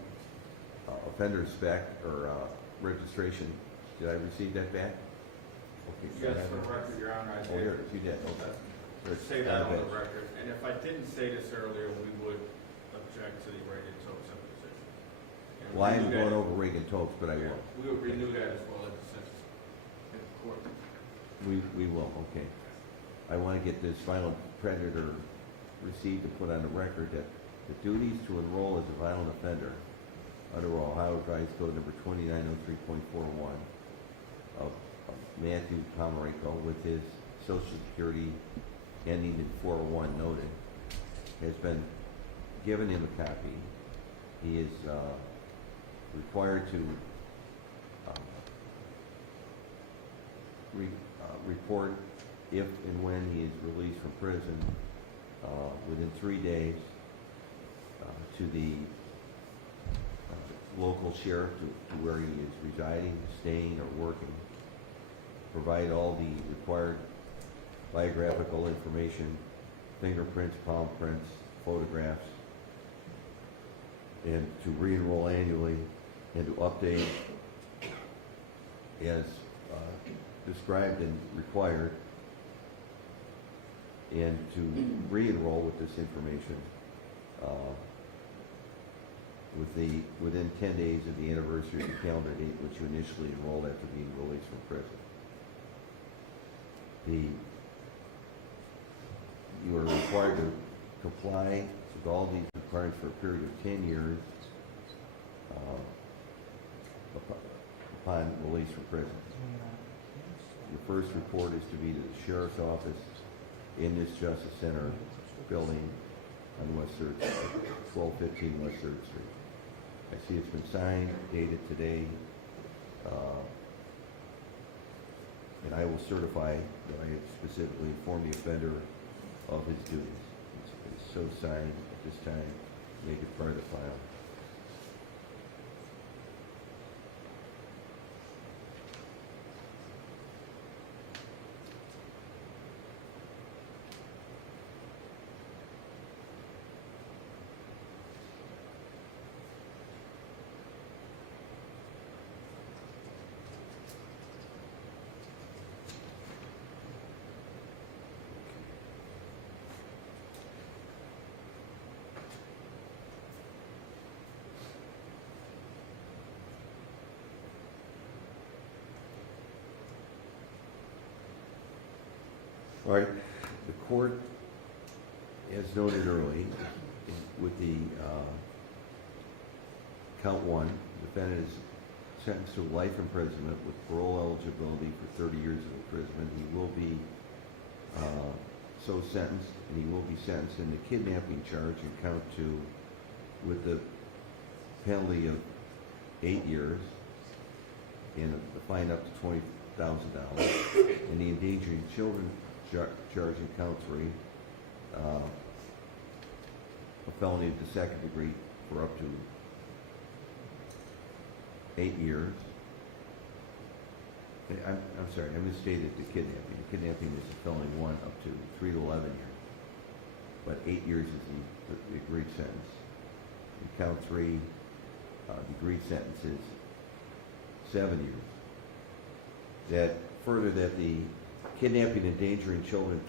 offender spec or registration. Did I receive that back? Okay, so I Yes, have for it. the record, Your Honor, I Oh, did. here, you did, okay. Let's say that on the Aggravated. record. And if I didn't say this earlier, we would object to the Reagan Tokes imposition. And Well, I renew haven't that- gone over Reagan Tokes, but I will. We would renew that as well at the sentence in court. We will, okay. I want to get this violent predator received and put on the record that the duties to enroll as a violent offender under Ohio Revised Code number 2903.41 of Matthew Ponomareko with his Social Security ending in 401 noted has been given him a copy. He is required to report if and when he is released from prison within 3 days to the local sheriff to where he is residing, staying, or working. Provide all the required biographical information, fingerprints, palm prints, photographs, and to re-enroll annually and to update as described and required, and to re-enroll with this information within 10 days of the anniversary of the calendar date which you initially enrolled after being released from prison. You are required to comply with all these requirements for a period of 10 years upon release from prison. Your first report is to be to the sheriff's office in this Justice Center building on West 3rd, 1215 West 3rd Street. I see it's been signed, dated today, and I will certify that I have specifically informed the offender of his duties. It's so signed at this time, make it part of the file. All right, the court, as noted early, with the count one, defendant is sentenced to life imprisonment with parole eligibility for 30 years of imprisonment. He will be so sentenced, and he will be sentenced in the kidnapping charge in count two with the penalty of 8 years. and a fine up to $20,000. And the endangering children charge in count 3, a felony of the second degree for up to 8 years. I'm sorry, I misstated the kidnapping. The kidnapping is a felony 1 up to 3 to 11 years. But 8 years is the agreed sentence. In count 3, the agreed sentence is 7 years. That further, that the kidnapping and endangering children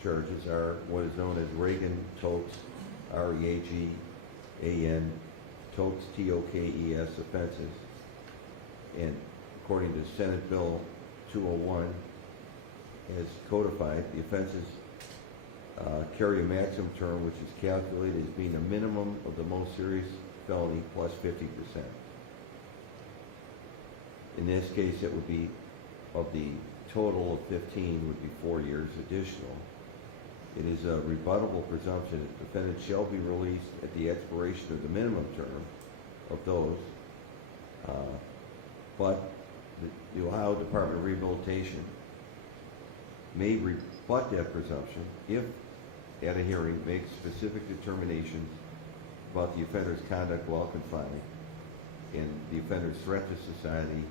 charges are what is known as Reagan Tokes, R-E-A-G-A-N, Tokes, T-O-K-E-S offenses. And according to Senate Bill 201, as codified, the offenses carry a maximum term which is calculated as being a minimum of the most serious felony plus 50%. In this case, it would be, of the total of 15, would be 4 years additional. It is a rebuttable presumption that the defendant shall be released at the expiration of the minimum term of those, but the Ohio Department of Rehabilitation may rebut that presumption if, at a hearing, makes specific determinations about the offender's conduct while confined, and the offender's threat to society,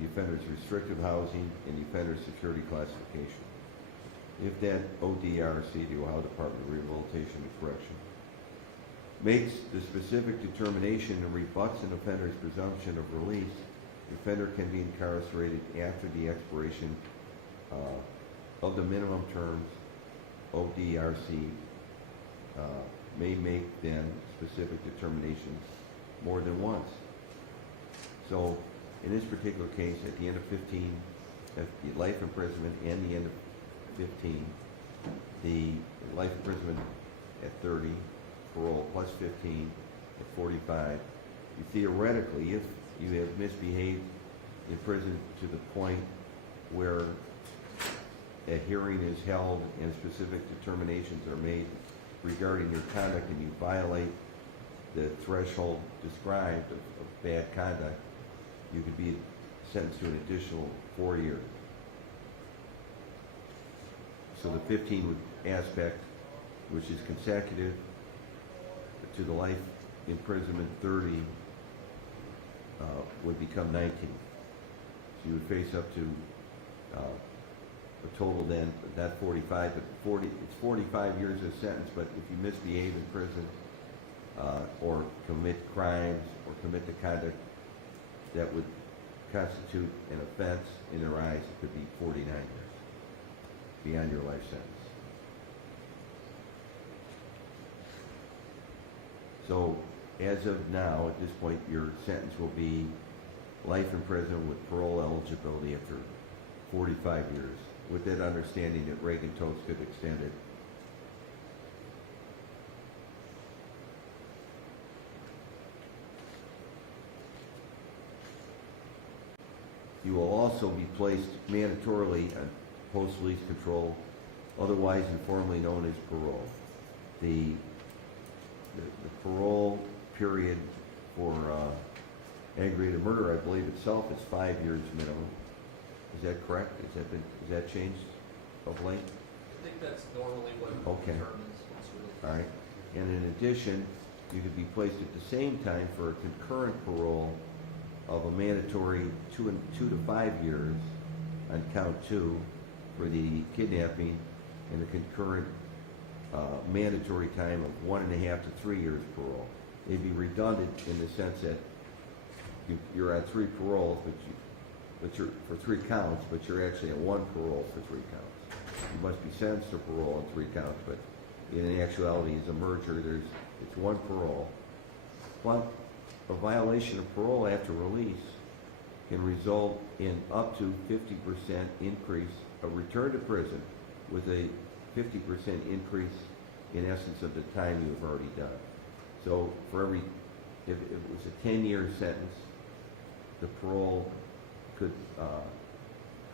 the offender's restrictive housing, and the offender's security classification. If that ODRC, the Ohio Department of Rehabilitation and Correction, makes the specific determination and rebuts an offender's presumption of release, the offender can be incarcerated after the expiration of the minimum terms. ODRC may make then specific determinations more than once. So in this particular case, at the end of 15, at the life imprisonment and the end of 15, the life imprisonment at 30, parole plus 15 at 45, you theoretically, if you have misbehaved in prison to the point where a hearing is held and specific determinations are made regarding your conduct and you violate the threshold described of bad conduct, you could be sentenced to an additional 4 years. So the 15 aspect, which is consecutive to the life imprisonment 30, would become 19. So you would face up to a total then, not 45, but it's 45 years of sentence, but if you misbehave in prison or commit crimes or commit the conduct that would constitute an offense in their eyes, it could be 49 years beyond your life sentence. So as of now, at this point, your sentence will be life in prison with parole eligibility after 45 years, with that understanding that Reagan Tokes could extend it. You will also be placed mandatorily on post-release control, otherwise informally known as parole. The parole period for aggravated murder, I believe itself, is 5 years minimum. Is that correct? Is that changed of late? I think that's normally what Okay. determines what's really. All right. And in addition, you could be placed at the same time for a concurrent parole of a mandatory 2 to 5 years on count 2 for the kidnapping, and the concurrent mandatory time of 1.5 to 3 years parole. They'd be redundant in the sense that you're on 3 paroles, but you're for 3 counts, but you're actually on 1 parole for 3 counts. You must be sentenced to parole on 3 counts, but in actuality, as a merger, it's 1 parole. But a violation of parole after release can result in up to 50% increase, a return to prison with a 50% increase in essence of the time you've already done. So for every, if it was a 10-year sentence, the parole could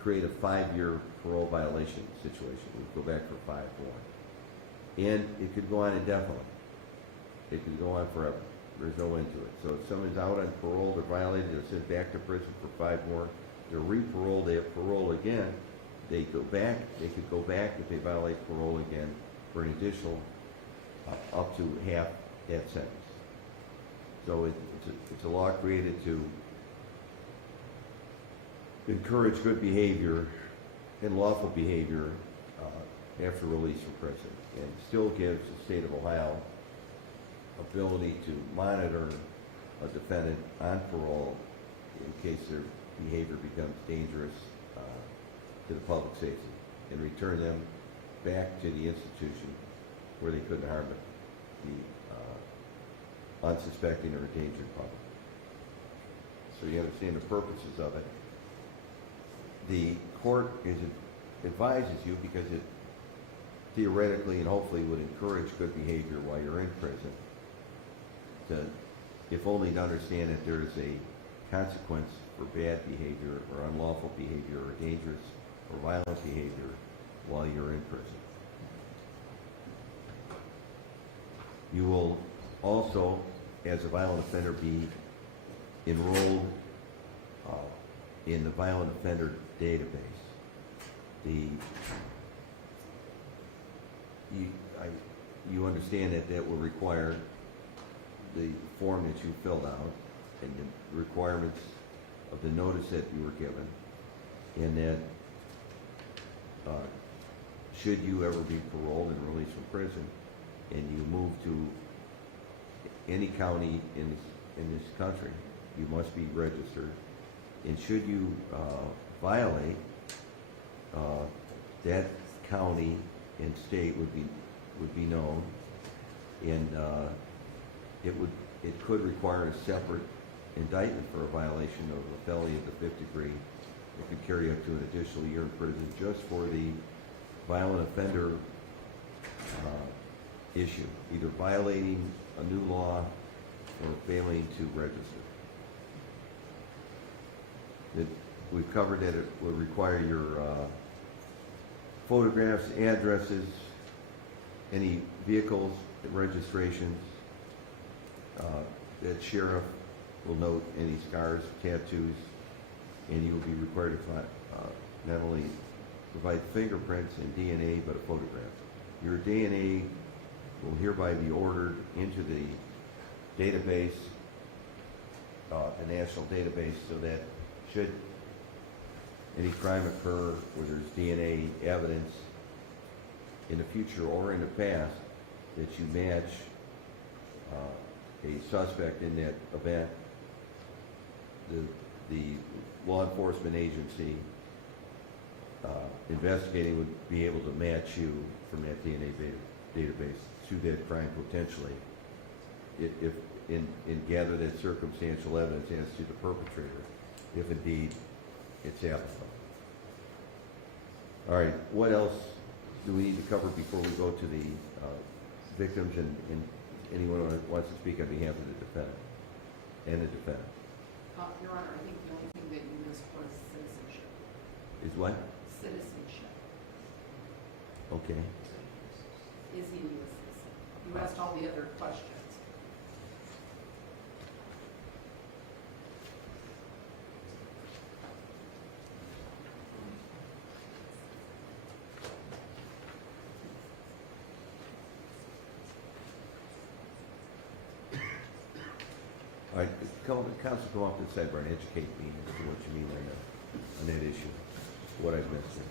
create a 5-year parole violation situation. We'd go back for 5 more. And it could go on indefinitely. It could go on forever, There's no end to it. So if someone's out on parole, they're violated, they're sent back to prison for 5 more, they're re-paroled, they have parole again, they could go back if they violate parole again for an additional up to half that sentence. So it's a law created to encourage good behavior and lawful behavior after release from prison, and still gives the state of Ohio ability to monitor a defendant on parole in case their behavior becomes dangerous to the public safety, and return them back to the institution where they couldn't harm the unsuspecting or endangered public. So you understand the purposes of it. The court advises you because it theoretically and hopefully would encourage good behavior while you're in prison, if only to understand that there is a consequence for bad behavior or unlawful behavior or dangerous or violent behavior while you're in prison. You will also, as a violent offender, be enrolled in the violent offender database. You understand that will require the form that you filled out and the requirements of the notice that you were given, and that should you ever be paroled and released from prison and you move to any county in this country, you must be registered. And should you violate, that county and state would be known, and it could require a separate indictment for a violation of a felony of the 5th degree. It could carry up to an additional year in prison just for the violent offender issue, either violating a new law or failing to register. We've covered that it will require your photographs, addresses, any vehicles, registrations. That sheriff will note any scars, tattoos, and you will be required to not only provide fingerprints and DNA, but a photograph. Your DNA will hereby be ordered into the database, the national database, so that should any crime occur where there's DNA evidence in the future or in the past, that you match a suspect in that event, the law enforcement agency investigating would be able to match you from that DNA database to that crime potentially, and gather that circumstantial evidence as to the perpetrator, if indeed it's applicable. All right, what else do we need to cover before we go to the victims and anyone who wants to speak on behalf of the defendant and the defendant? Your Honor, I think the only thing that you missed was citizenship. Is what? Citizenship. Okay. Is he a U.S. citizen? You asked all the other questions. All right, counsel, come off to the sidebar and educate me as to what you mean on that issue, what I've missed here.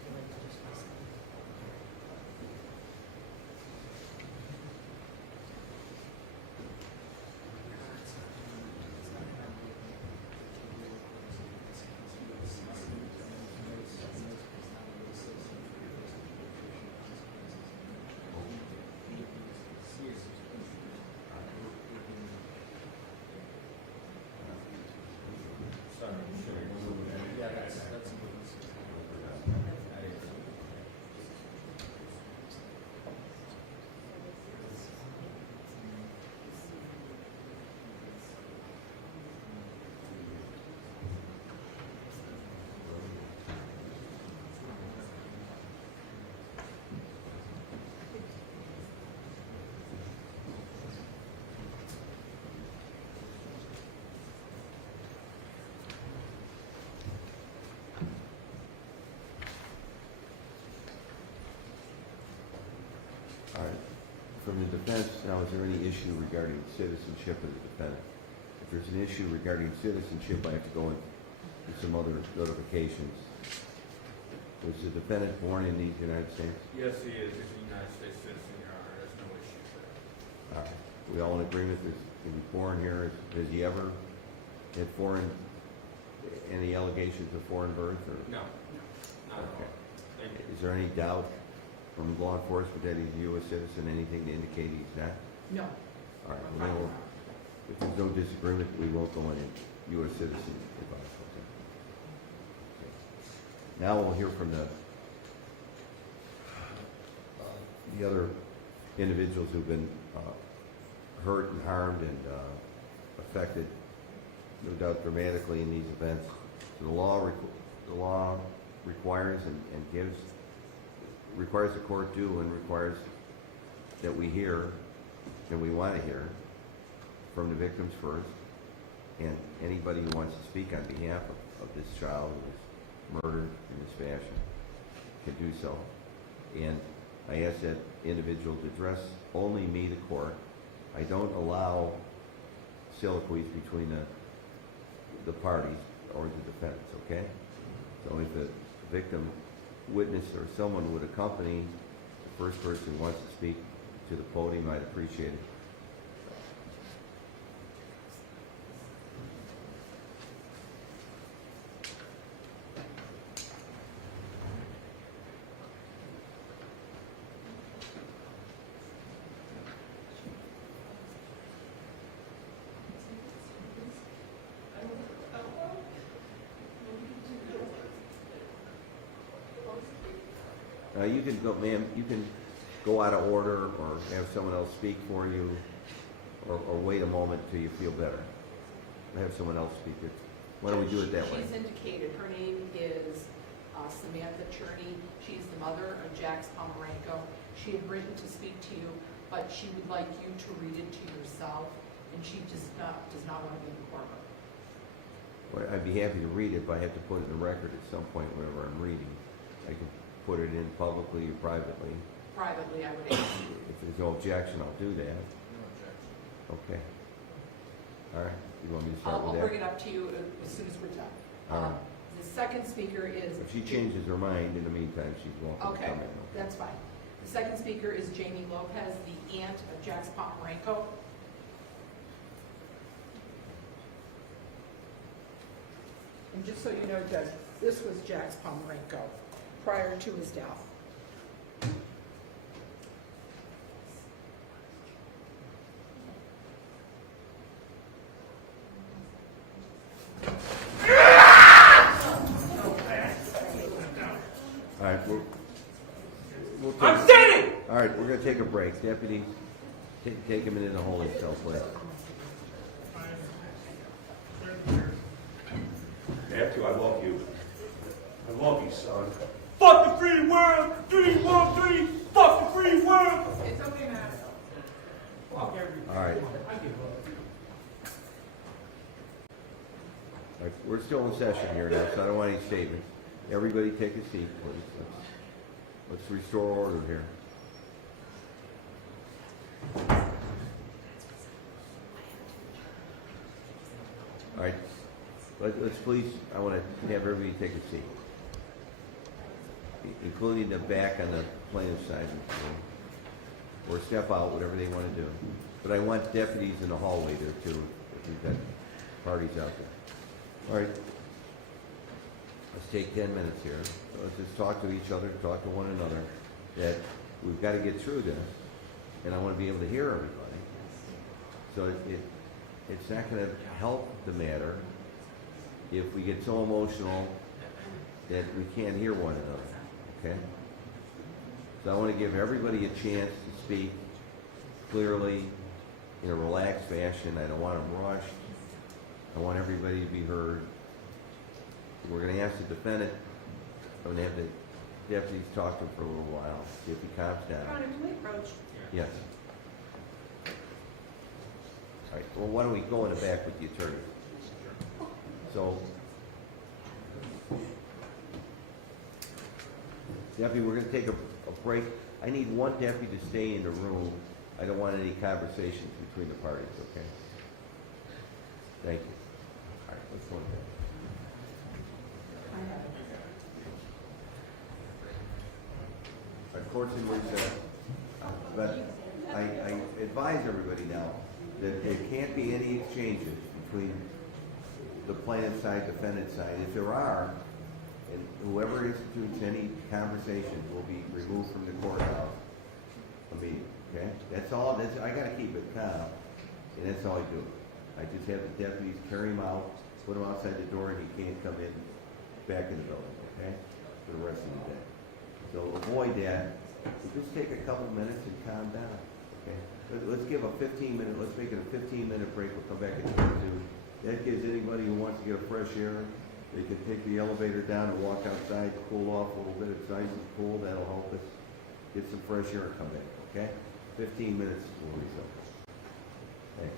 from the defense, now, is there any issue regarding citizenship of the defendant? If there's an issue regarding citizenship, I have to go into some other notifications. Was the defendant born in the United States? Yes, he is. He's a United States citizen, Your Honor. There's no issue there. All right. We all in agreement that he was born here? Has he ever had any allegations of foreign birth? Or? No, not at Okay. all. Thank you. Is there any doubt from law enforcement that he's a U.S. citizen, anything to indicate he's not? No. All right, well, then if there's no disagreement, we won't go into U.S. citizen advice. Okay. Now we'll hear from the other individuals who've been hurt and harmed and affected, no doubt dramatically in these events. So the law requires and requires the court to, and requires that we hear, and we want to hear from the victims first, and anybody who wants to speak on behalf of this child who was murdered in this fashion can do so. And I ask that individual to address only me, the court. I don't allow soliloquies between the parties or the defense, okay? So if a victim, witness, or someone would accompany the first person who wants to speak to the podium, I'd appreciate it. You can go, ma'am, you can go out of order or have someone else speak for you, or wait a moment till you feel better. Have someone else speak it. Why don't we do it that way? She's indicated, her name is Samantha Cherney. She's the mother of Jax Ponomarenko. She had written to speak to you, but she would like you to read it to yourself, and she does not want to be in the courtroom. Well, I'd be happy to read it, but I have to put it in the record at some point whenever I'm reading. I can put it in publicly or privately. Privately, I would ask. If there's no objection, I'll do that. No objection. Okay. All right. You want me to start I'll with that? bring it up to you as soon as we're done. All right. The second speaker is... If she changes her mind in the meantime, she's welcome to Okay, come in. that's fine. The second speaker is Jamie Lopez, the aunt of Jax Ponomarenko. And just so you know, Judge, this was Jax Ponomarenko prior to his death. All right, we'll take, I'm sitting! all right, we're gonna take a break. Deputy, take him into the holding cell, please. Matthew, I love you. I love you, son. Fuck the free world! 313! Fuck the free world! It's okay, man. Fuck everybody. All right. I give up. All right, we're still in session here now, so I don't want any statements. Everybody take a seat, please. Let's restore order here. All right, let's please, I want to have everybody take a seat, including the back on the plaintiff's side of the room, or step out, whatever they want to do. But I want deputies in the hallway there too, if we've got parties out there. All right, let's take 10 minutes here. So let's just talk to each other, talk to one another, that we've got to get through this, and I want to be able to hear everybody. So it's not going to help the matter if we get so emotional that we can't hear one another, okay? So I want to give everybody a chance to speak clearly, in a relaxed fashion. I don't want them rushed. I want everybody to be heard. We're going to ask the defendant, I'm going to have the deputies talk to him for a little while, see if he calms down. Your Honor, can we approach? Yes. All right, well, why don't we go in the back with the attorney? So, deputy, we're going to take a break. I need one deputy to stay in the room. I don't want any conversations between the parties, okay? Thank you. All right, let's go on. I have it. Our court's in recess, but I advise everybody now that there can't be any exchanges between the plaintiff side, defendant side. If there are, and whoever institutes any conversations will be removed from the courthouse immediately, okay? That's all, I gotta keep it calm, and that's all I do. I just have the deputies carry him out, put him outside the door, and he can't come in, back in the building, okay? For the rest of the day. So avoid that. Just take a couple minutes and calm down, okay? Let's give a 15-minute, let's make it a 15-minute break. We'll come back at 22. That gives anybody who wants to get a fresh air, they can take the elevator down and walk outside, cool off a little bit. It's nice and cool. That'll help us get some fresh air and come back, okay? 15 minutes, we'll resume. Thanks.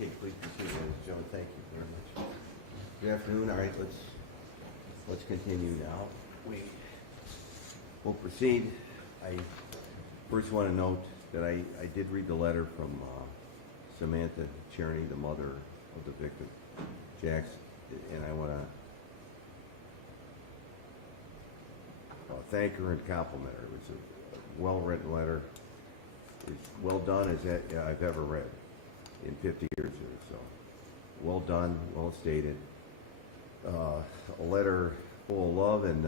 Okay, please proceed, ladies and gentlemen. Thank you very much. Good afternoon. All right, let's continue now. We'll proceed. I first want to note that I did read the letter from Samantha Cherney, the mother of the victim, Jax, and I want to thank her and compliment her. It was a well-written letter. It's well done as I've ever read in 50 years or so. Well done, well stated. A letter full of love and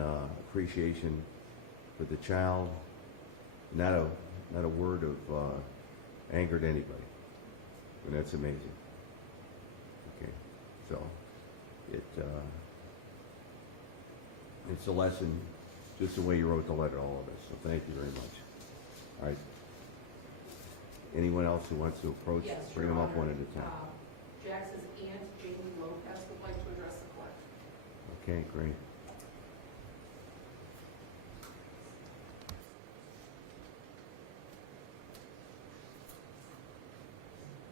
appreciation for the child. Not a word of anger to anybody, and that's amazing. Okay, so it's a lesson, just the way you wrote the letter, all of us. So thank you very much. All right. Anyone else who wants to approach? Yes, Bring Your them up Honor. one at a time. Jax's aunt, Jamie Lopez, would like to address the court. Okay, great.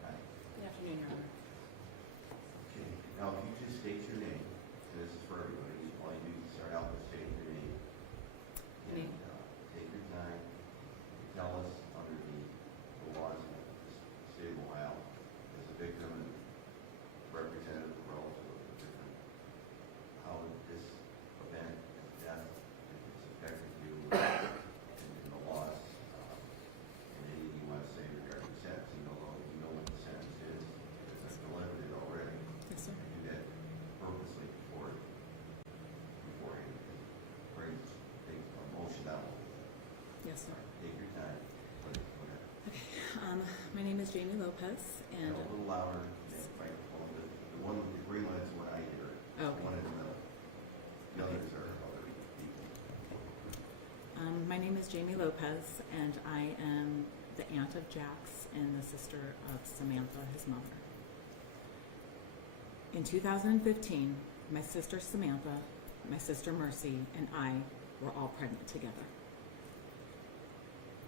Good afternoon, Your Honor. Okay, now if you just state your name, and this is for everybody, all you do is start out with stating your name. And take your time, tell us under the laws of the state of Ohio, as a victim and representative or relative of the victim, how this event, death, if it's affected you in the laws, and anything you want to say regarding sentencing, although you know what the sentence is, because I've delivered it already. Yes, sir. I do that purposely beforehand. Brings things, emotion out. Yes, sir. Take your time. Go ahead. My name is Jamie Lopez, and A little louder, that microphone. The one with the green light is what I hear. Okay. The one in the middle. The others are other people. my name is Jamie Lopez, and I am the aunt of Jax and the sister of Samantha, his mother. In 2015, my sister Samantha, my sister Mercy, and I were all pregnant together.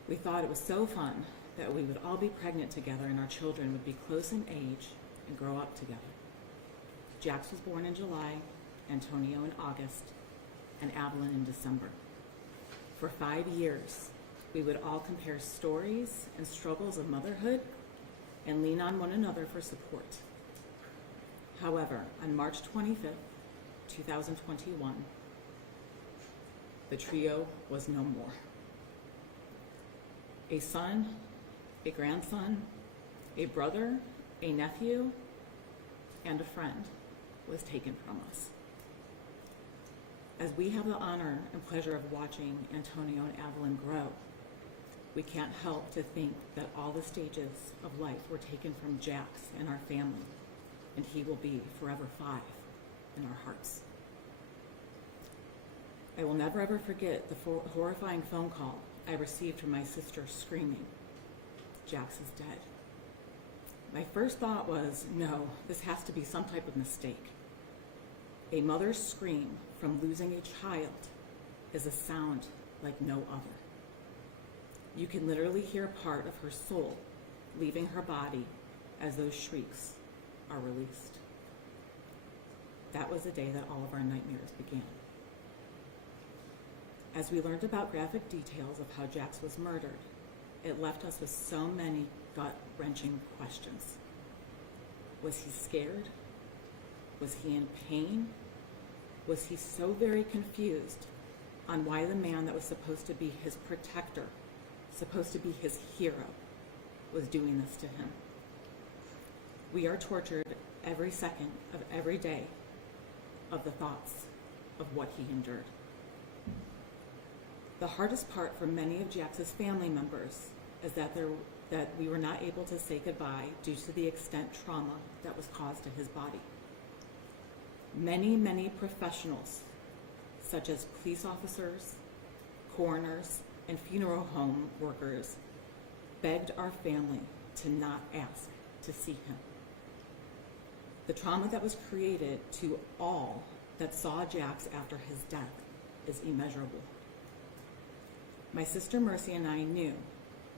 We thought it was so fun that we would all be pregnant together and our children would be close in age and grow up together. Jax was born in July, Antonio in August, and Evelyn in December. For 5 years, we would all compare stories and struggles of motherhood and lean on one another for support. However, on March 25th, 2021, the trio was no more. A son, a grandson, a brother, a nephew, and a friend was taken from us. As we have the honor and pleasure of watching Antonio and Evelyn grow, we can't help to think that all the stages of life were taken from Jax and our family, and he will be forever 5 in our hearts. I will never ever forget the horrifying phone call I received from my sister screaming, "Jax is dead." My first thought was, no, this has to be some type of mistake. A mother's scream from losing a child is a sound like no other. You can literally hear part of her soul leaving her body as those shrieks are released. That was the day that all of our nightmares began. As we learned about graphic details of how Jax was murdered, it left us with so many gut-wrenching questions. Was he scared? Was he in pain? Was he so very confused on why the man that was supposed to be his protector, supposed to be his hero, was doing this to him? We are tortured every second of every day of the thoughts of what he endured. The hardest part for many of Jax's family members is that we were not able to say goodbye due to the extent trauma that was caused to his body. Many, many professionals, such as police officers, coroners, and funeral home workers, begged our family to not ask to see him. The trauma that was created to all that saw Jax after his death is immeasurable. My sister Mercy and I knew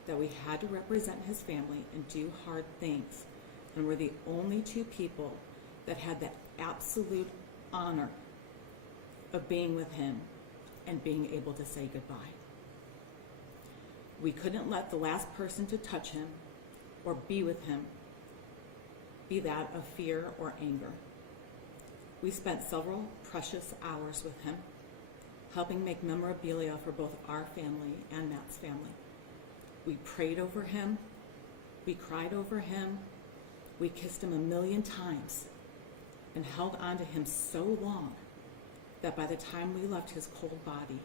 that we had to represent his family and do hard things and were the only two people that had the absolute honor of being with him and being able to say goodbye. We couldn't let the last person to touch him or be with him be that of fear or anger. We spent several precious hours with him, helping make memorabilia for both our family and Matt's family. We prayed over him, we cried over him, we kissed him 1,000,000 times, and held on to him so long that by the time we left his cold body,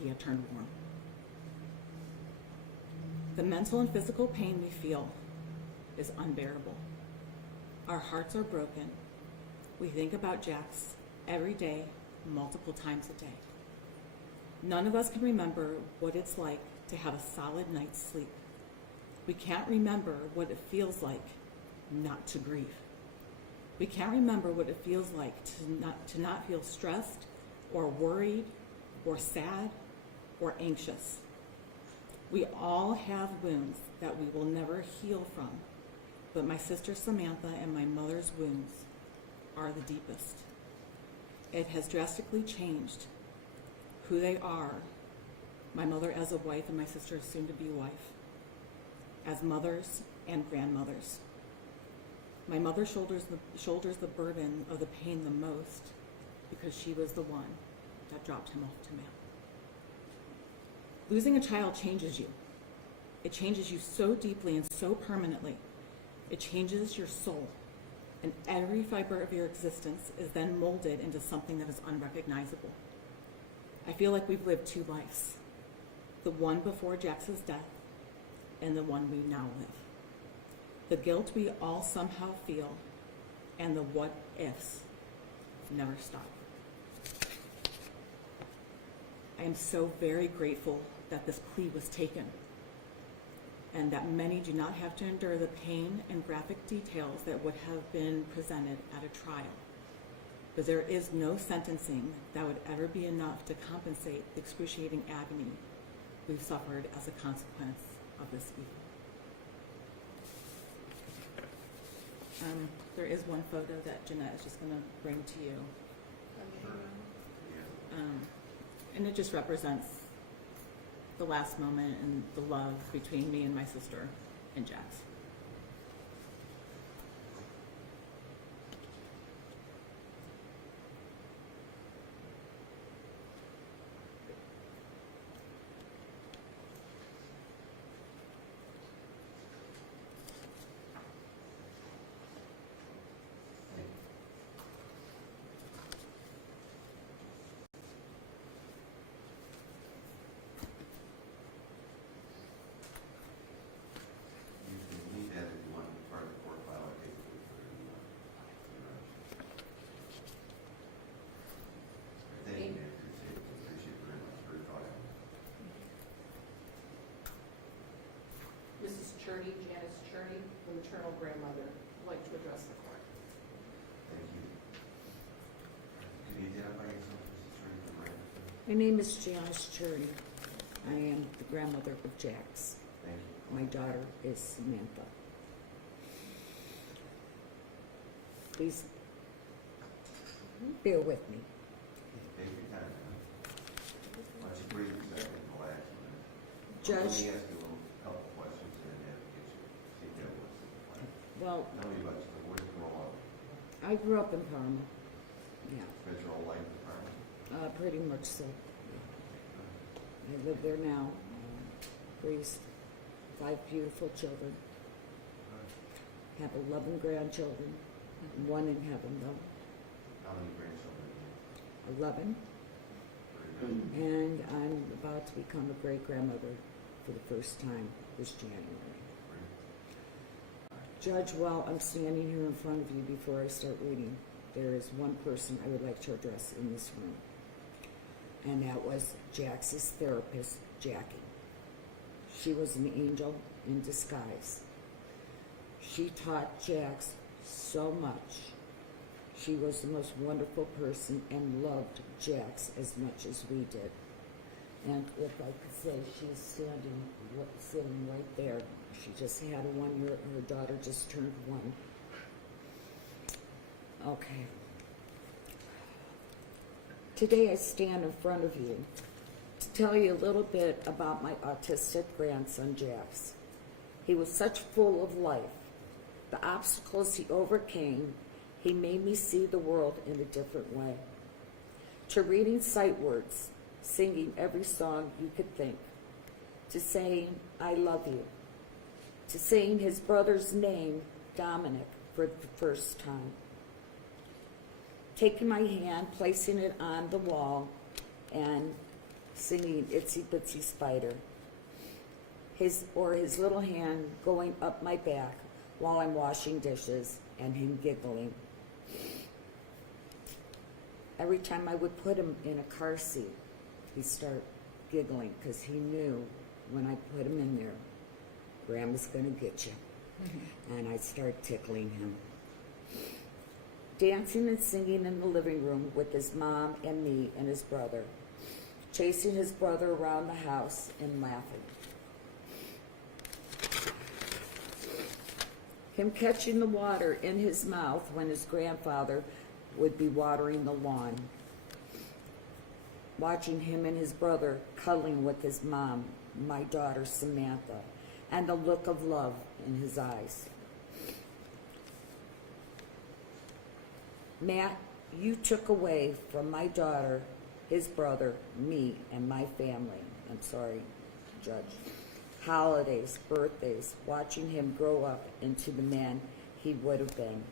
he had turned warm. The mental and physical pain we feel is unbearable. Our hearts are broken. We think about Jax every day, multiple times a day. None of us can remember what it's like to have a solid night's sleep. We can't remember what it feels like not to grieve. We can't remember what it feels like to not feel stressed or worried or sad or anxious. We all have wounds that we will never heal from, but my sister Samantha and my mother's wounds are the deepest. It has drastically changed who they are, my mother as a wife and my sister as soon-to-be wife, as mothers and grandmothers. My mother shoulders the burden of the pain the most because she was the one that dropped him off to Matt. Losing a child changes you. It changes you so deeply and so permanently. It changes your soul, and every fiber of your existence is then molded into something that is unrecognizable. I feel like we've lived two lives, the one before Jax's death and the one we now live. The guilt we all somehow feel and the what ifs never stop. I am so very grateful that this plea was taken and that many do not have to endure the pain and graphic details that would have been presented at a trial. But there is no sentencing that would ever be enough to compensate the excruciating agony we've suffered as a consequence of this evil. There is one photo that Jeanette is just going to bring to you. And it just represents the last moment and the love between me and my sister and Jax. Mrs. Cherney, Janice Cherney, the maternal grandmother, would like to address the court. Thank you. Can you identify yourself, Mrs. Cherney, for my understanding? My name is Janice Cherney. I am the grandmother of Jax. Thank you. My daughter is Samantha. Please bear with me. Take your time, huh? Why don't you breathe a second and relax a minute? Let Judge, me ask you a couple of questions and then get you, see if that works. well, Tell me about you. Where did you grow up? I grew up in Parma. Yeah, Spent your whole life in Parma? pretty much so. I live there now. Raised 5 beautiful children. Have 11 grandchildren. 1 in heaven, though. How many grandchildren do you 11. have? Very good. And I'm about to become a great-grandmother for the first time this January. Judge, while I'm standing here in front of you before I start reading, there is one person I would like to address in this room. And that was Jax's therapist, Jackie. She was an angel in disguise. She taught Jax so much. She was the most wonderful person and loved Jax as much as we did. And if I could say, she's sitting right there. She just had a 1 year, her daughter just turned 1. Okay. Today I stand in front of you to tell you a little bit about my autistic grandson, Jax. He was such full of life. The obstacles he overcame, he made me see the world in a different way. To reading sight words, singing every song you could think, to saying, I love you, to saying his brother's name, Dominic, for the first time. Taking my hand, placing it on the wall, and singing Itsy Bitsy Spider. His little hand going up my back while I'm washing dishes, and him giggling. Every time I would put him in a car seat, he'd start giggling because he knew when I put him in there, Grandma's gonna get you. And I'd start tickling him. Dancing and singing in the living room with his mom and me and his brother. Chasing his brother around the house and laughing. Him catching the water in his mouth when his grandfather would be watering the lawn. Watching him and his brother cuddling with his mom, my daughter Samantha, and the look of love in his eyes. Matt, you took away from my daughter, his brother, me, and my family. I'm sorry, Judge. Holidays, birthdays, watching him grow up into the man he would have been.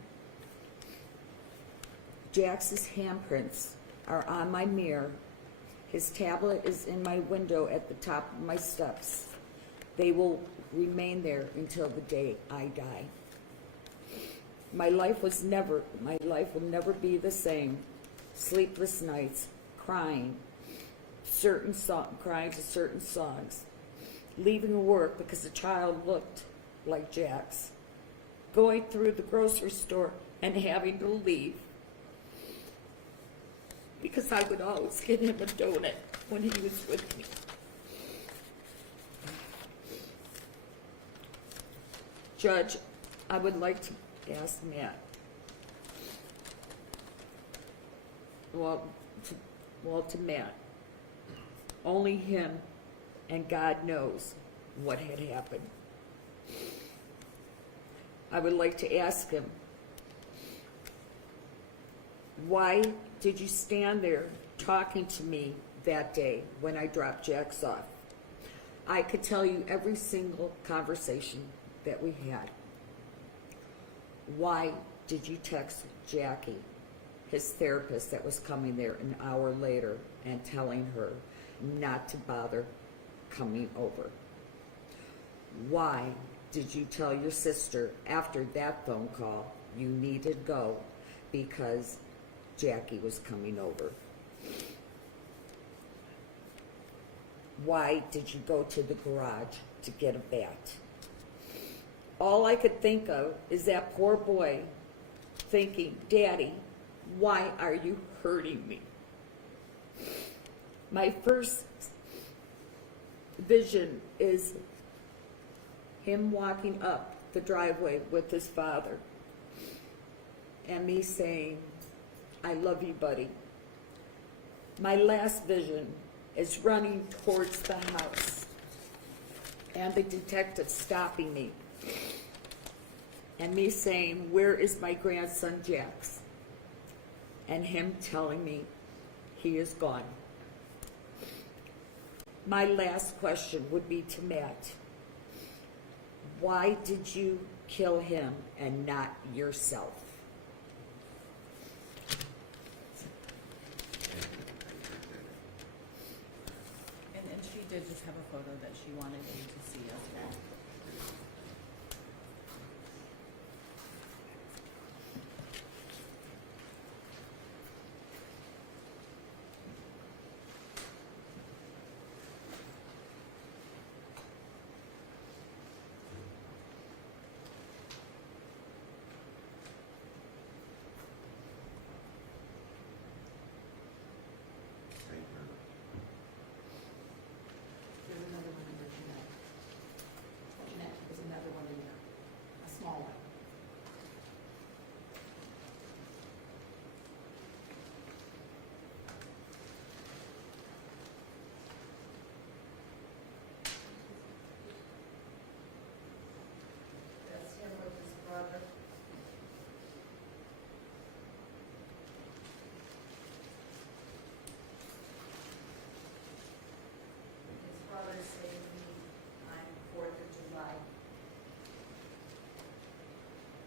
Jax's handprints are on my mirror. His tablet is in my window at the top of my steps. They will remain there until the day I die. My life will never be the same. Sleepless nights, crying to certain songs, leaving work because the child looked like Jax, going through the grocery store and having to leave because I would always get him a donut when he was with me. Judge, I would like to ask Matt, to Matt, only him and God knows what had happened. I would like to ask him, why did you stand there talking to me that day when I dropped Jax off? I could tell you every single conversation that we had. Why did you text Jackie, his therapist that was coming there an hour later, and telling her not to bother coming over? Why did you tell your sister after that phone call you needed to go because Jackie was coming over? Why did you go to the garage to get a bat? All I could think of is that poor boy thinking, Daddy, why are you hurting me? My first vision is him walking up the driveway with his father and me saying, I love you, buddy. My last vision is running towards the house and the detective stopping me and me saying, where is my grandson Jax? And him telling me he is gone. My last question would be to Matt. Why did you kill him and not yourself? And she did just have a photo that she wanted you to see as well. There's another one under Jeanette. brother? His brother saved me on 4th of July.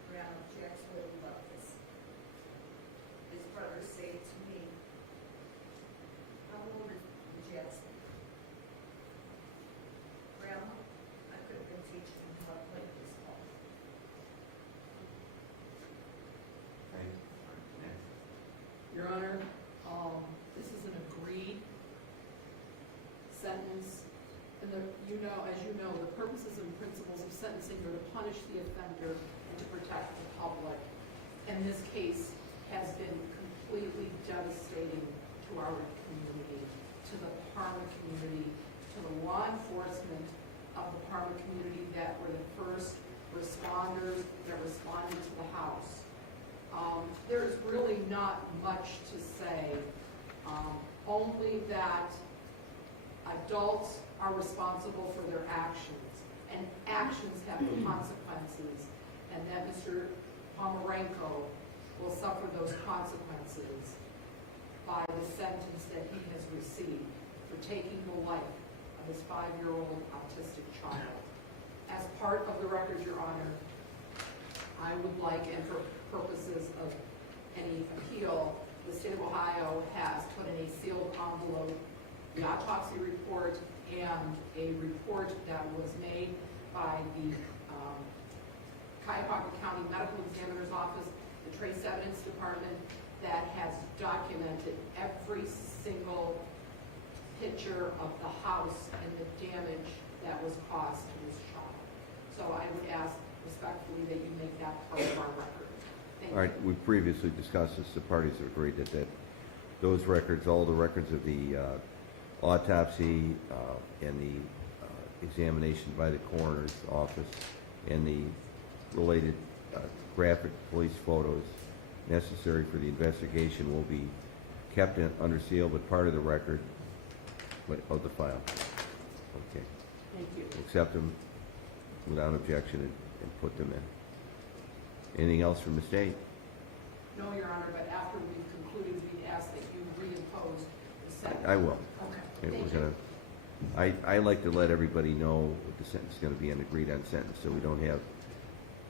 Grandma Jack's really loved this. His brother saved to me. How old is Jackson? Grandma, I could have been teaching him how to play baseball. Your Honor, this is an agreed sentence, and as you know, the purposes and principles of sentencing are to punish the offender and to protect the public. And this case has been completely devastating to our community, to the Parma community, to the law enforcement of the Parma community that were the first responders that responded to the house. There's really not much to say, only that adults are responsible for their actions, and actions have consequences, and that Mr. Ponomarenko will suffer those consequences by the sentence that he has received for taking the life of his 5-year-old autistic child. As part of the record, Your Honor, I would like, and for purposes of any appeal, the state of Ohio has put in a sealed envelope the autopsy report and a report that was made by the Cuyahoga County Medical Examiner's Office, the Trace Evidence Department, that has documented every single picture of the house and the damage that was caused to this child. So I would ask respectfully that you make that part of our record. Thank All right, you. we previously discussed this, the parties have agreed that those records, all the records of the autopsy and the examination by the coroner's office and the related graphic police photos necessary for the investigation will be kept under seal, but part of the record of the file. Okay. Thank you. Accept them without objection and put them in. Anything else from the state? No, Your Honor, but after we've concluded, we'd ask that you reimpose the sentence. I will. Okay. We're gonna, I like to let everybody know what the sentence is gonna be, an agreed-on sentence, so we don't have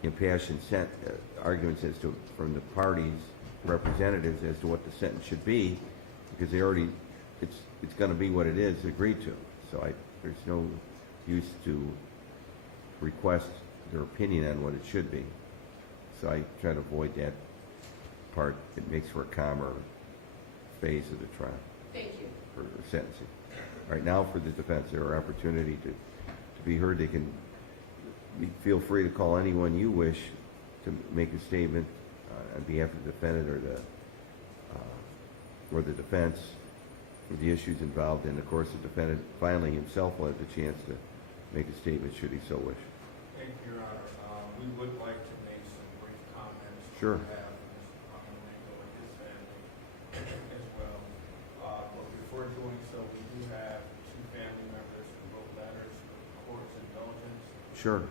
impassioned arguments as to, from the parties' representatives as to what the sentence should be, because they already, it's gonna be what it is, agreed to. So there's no use to request their opinion on what it should be. So I try to avoid that part. It makes for a calmer phase of the trial. Thank you. For sentencing. All right, now for the defense, their opportunity to be heard. They can feel free to call anyone you wish to make a statement on behalf of the defendant or the defense for the issues involved. And of course, the defendant finally himself will have the chance to make a statement should he so wish. Thank you, Your Honor. We would like to make some brief comments. Sure. On behalf of Mr. Ponomarenko and his family as well. But before doing so, we do have two family members who wrote letters for court's indulgence. Sure.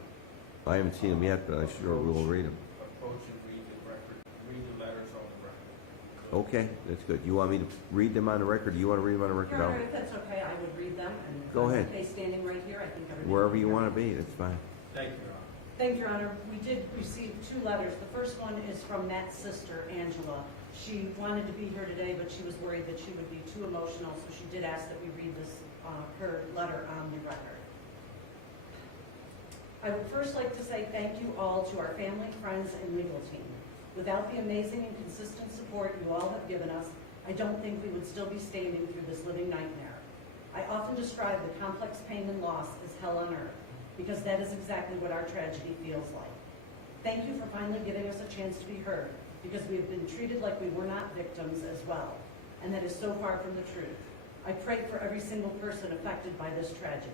I haven't seen them yet, but I'm sure we will read them. Approach and read the letters on the record. Okay, that's good. You want me to read them on the record? Do you want to read them on the record? Your Honor, if that's okay, I would read them. And if Go I'm ahead. Okay, standing right here, I think everybody. Wherever you want to be, that's fine. Thank you, Your Honor. Thank you, Your Honor. We did receive two letters. The first one is from Matt's sister, Angela. She wanted to be here today, but she was worried that she would be too emotional, so she did ask that we read this, her letter on the record. I would first like to say thank you all to our family, friends, and legal team. Without the amazing and consistent support you all have given us, I don't think we would still be standing through this living nightmare. I often describe the complex pain and loss as hell on earth, because that is exactly what our tragedy feels like. Thank you for finally giving us a chance to be heard, because we have been treated like we were not victims as well, and that is so far from the truth. I pray for every single person affected by this tragedy.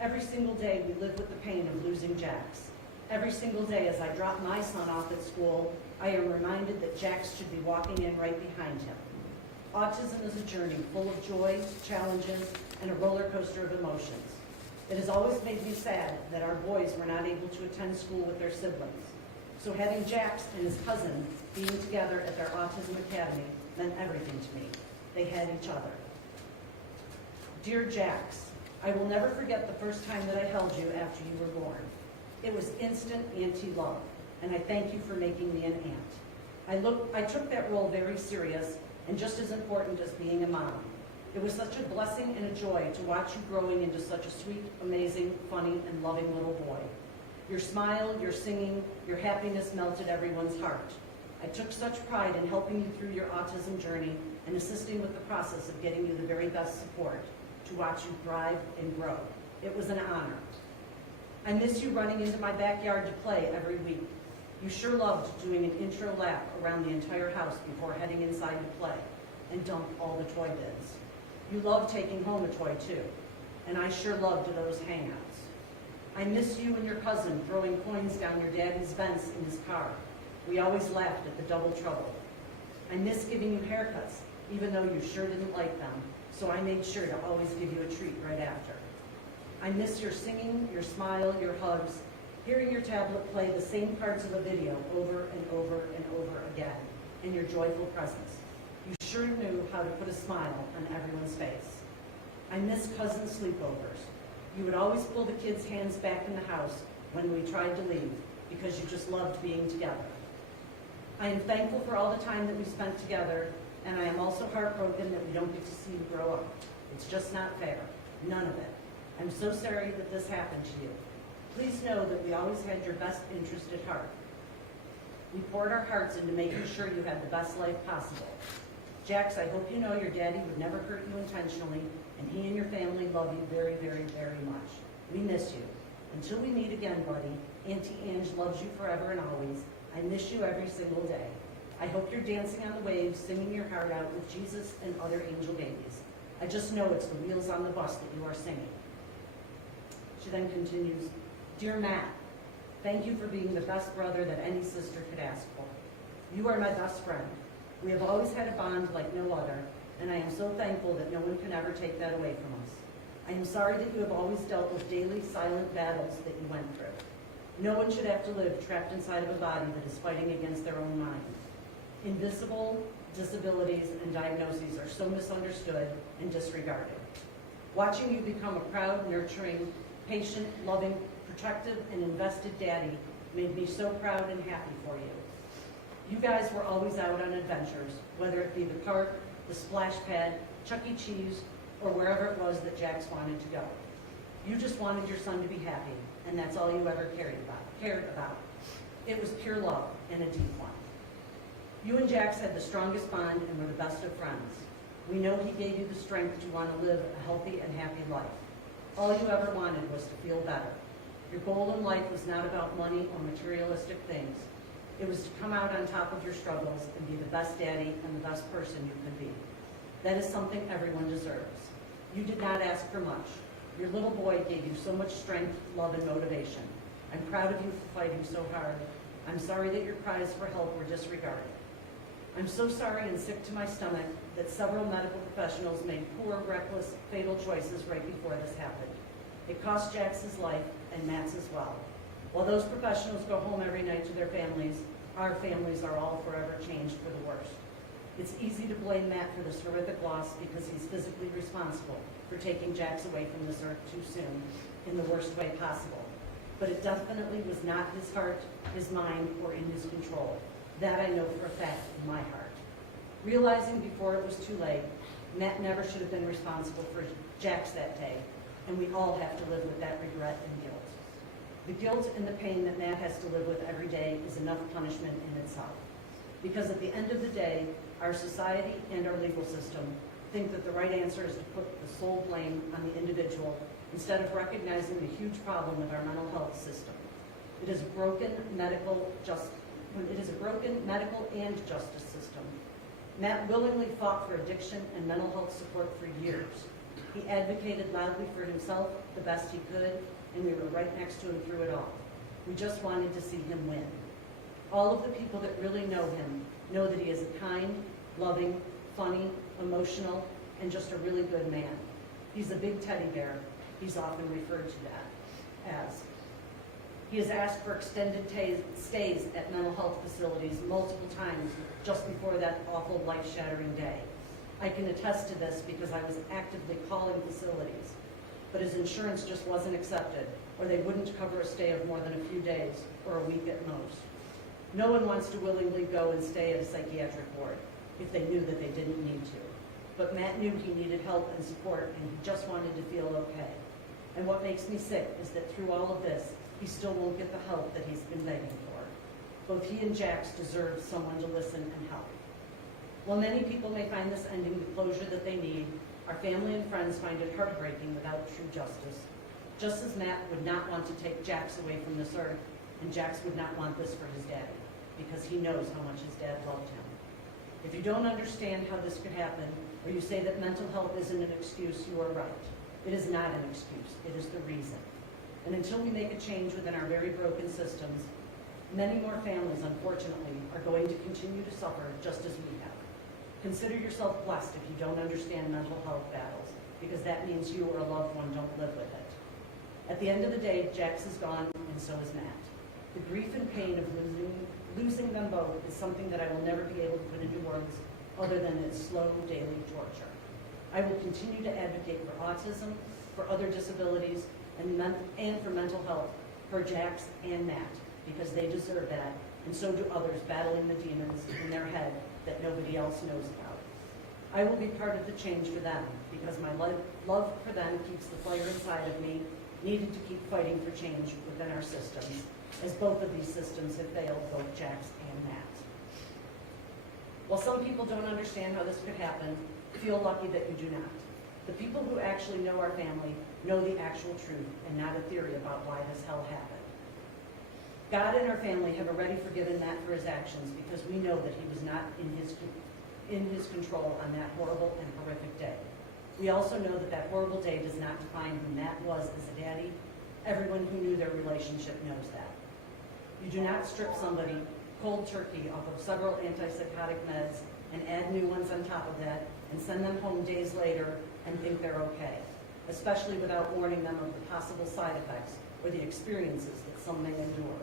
Every single day we live with the pain of losing Jax. Every single day as I drop my son off at school, I am reminded that Jax should be walking in right behind him. Autism is a journey full of joys, challenges, and a roller coaster of emotions. It has always made me sad that our boys were not able to attend school with their siblings. So having Jax and his cousin being together at their autism academy meant everything to me. They had each other. Dear Jax, I will never forget the first time that I held you after you were born. It was instant auntie love, and I thank you for making me an aunt. I took that role very serious and just as important as being a mom. It was such a blessing and a joy to watch you growing into such a sweet, amazing, funny, and loving little boy. Your smile, your singing, your happiness melted everyone's heart. I took such pride in helping you through your autism journey and assisting with the process of getting you the very best support to watch you thrive and grow. It was an honor. I miss you running into my backyard to play every week. You sure loved doing an intro lap around the entire house before heading inside to play and dump all the toy bins. You loved taking home a toy too, and I sure loved those hangouts. I miss you and your cousin throwing coins down your daddy's vents in his car. We always laughed at the double trouble. I miss giving you haircuts, even though you sure didn't like them, so I made sure to always give you a treat right after. I miss your singing, your smile, your hugs, hearing your tablet play the same parts of a video over and over and over again, and your joyful presence. You sure knew how to put a smile on everyone's face. I miss cousin sleepovers. You would always pull the kids' hands back in the house when we tried to leave because you just loved being together. I am thankful for all the time that we spent together, and I am also heartbroken that we don't get to see you grow up. It's just not fair. None of it. I'm so sorry that this happened to you. Please know that we always had your best interest at heart. We poured our hearts into making sure you had the best life possible. Jax, I hope you know your daddy would never hurt you intentionally, and he and your family love you very, very, very much. We miss you. Until we meet again, buddy, Auntie Ange loves you forever and always. I miss you every single day. I hope you're dancing on the waves, singing your heart out with Jesus and other angel babies. I just know it's the wheels on the bus that you are singing. She then continues, Dear Matt, thank you for being the best brother that any sister could ask for. You are my best friend. We have always had a bond like no other, and I am so thankful that no one can ever take that away from us. I am sorry that you have always dealt with daily silent battles that you went through. No one should have to live trapped inside of a body that is fighting against their own mind. Invisible disabilities and diagnoses are so misunderstood and disregarded. Watching you become a proud, nurturing, patient, loving, protective, and invested daddy made me so proud and happy for you. You guys were always out on adventures, whether it be the park, the splash pad, Chuck E. Cheese, or wherever it was that Jax wanted to go. You just wanted your son to be happy, and that's all you ever cared about. It was pure love and a deep one. You and Jax had the strongest bond and were the best of friends. We know he gave you the strength to want to live a healthy and happy life. All you ever wanted was to feel better. Your goal in life was not about money or materialistic things. It was to come out on top of your struggles and be the best daddy and the best person you could be. That is something everyone deserves. You did not ask for much. Your little boy gave you so much strength, love, and motivation. I'm proud of you for fighting so hard. I'm sorry that your cries for help were disregarded. I'm so sorry and sick to my stomach that several medical professionals made poor, reckless, fatal choices right before this happened. It cost Jax's life and Matt's as well. While those professionals go home every night to their families, our families are all forever changed for the worst. It's easy to blame Matt for this horrific loss because he's physically responsible for taking Jax away from this earth too soon in the worst way possible. But it definitely was not his heart, his mind, or in his control. That I know for a fact in my heart. Realizing before it was too late, Matt never should have been responsible for Jax that day, and we all have to live with that regret and guilt. The guilt and the pain that Matt has to live with every day is enough punishment in itself. Because at the end of the day, our society and our legal system think that the right answer is to put the sole blame on the individual instead of recognizing the huge problem with our mental health system. It is a broken medical and justice system. Matt willingly fought for addiction and mental health support for years. He advocated loudly for himself the best he could, and we were right next to him through it all. We just wanted to see him win. All of the people that really know him know that he is a kind, loving, funny, emotional, and just a really good man. He's a big teddy bear. He's often referred to that as. He has asked for extended stays at mental health facilities multiple times just before that awful life-shattering day. I can attest to this because I was actively calling facilities, but his insurance just wasn't accepted, or they wouldn't cover a stay of more than a few days or a week at most. No one wants to willingly go and stay at a psychiatric ward if they knew that they didn't need to. But Matt knew he needed help and support, and he just wanted to feel okay. And what makes me sick is that through all of this, he still won't get the help that he's been begging for. Both he and Jax deserve someone to listen and help. While many people may find this ending the closure that they need, our family and friends find it heartbreaking without true justice. Just as Matt would not want to take Jax away from this earth, and Jax would not want this for his daddy, because he knows how much his dad loved him. If you don't understand how this could happen, or you say that mental health isn't an excuse, you are right. It is not an excuse, it is the reason. And until we make a change within our very broken systems, many more families, unfortunately, are going to continue to suffer just as we have. Consider yourself blessed if you don't understand mental health battles, because that means you or a loved one don't live with it. At the end of the day, Jax is gone, and so is Matt. The grief and pain of losing them both is something that I will never be able to put into words other than its slow daily torture. I will continue to advocate for autism, for other disabilities, and for mental health for Jax and Matt, because they deserve that, and so do others battling the demons in their head that nobody else knows about. I will be part of the change for them, because my love for them keeps the fire inside of me, needed to keep fighting for change within our systems, as both of these systems have failed both Jax and Matt. While some people don't understand how this could happen, feel lucky that you do not. The people who actually know our family know the actual truth and not a theory about why this hell happened. God and our family have already forgiven Matt for his actions because we know that he was not in his control on that horrible and horrific day. We also know that that horrible day does not define who Matt was as a daddy. Everyone who knew their relationship knows that. You do not strip somebody cold turkey off of several antipsychotic meds and add new ones on top of that and send them home days later and think they're okay, especially without warning them of the possible side effects or the experiences that some may endure.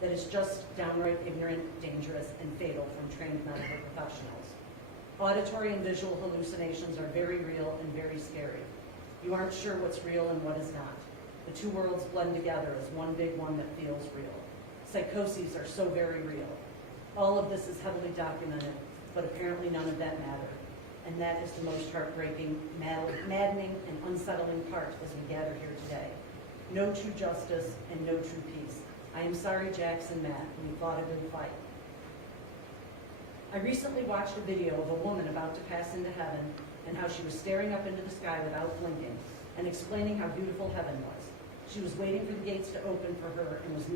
That is just downright ignorant, dangerous, and fatal from trained medical professionals. Auditory and visual hallucinations are very real and very scary. You aren't sure what's real and what is not. The two worlds blend together as one big one that feels real. Psychoses are so very real. All of this is heavily documented, but apparently none of that mattered. And that is the most heartbreaking, maddening, and unsettling part as we gather here today. No true justice and no true peace. I am sorry, Jax and Matt, we fought a good fight. I recently watched a video of a woman about to pass into heaven and how she was staring up into the sky without blinking and explaining how beautiful heaven was. She was waiting for the gates to open for her and was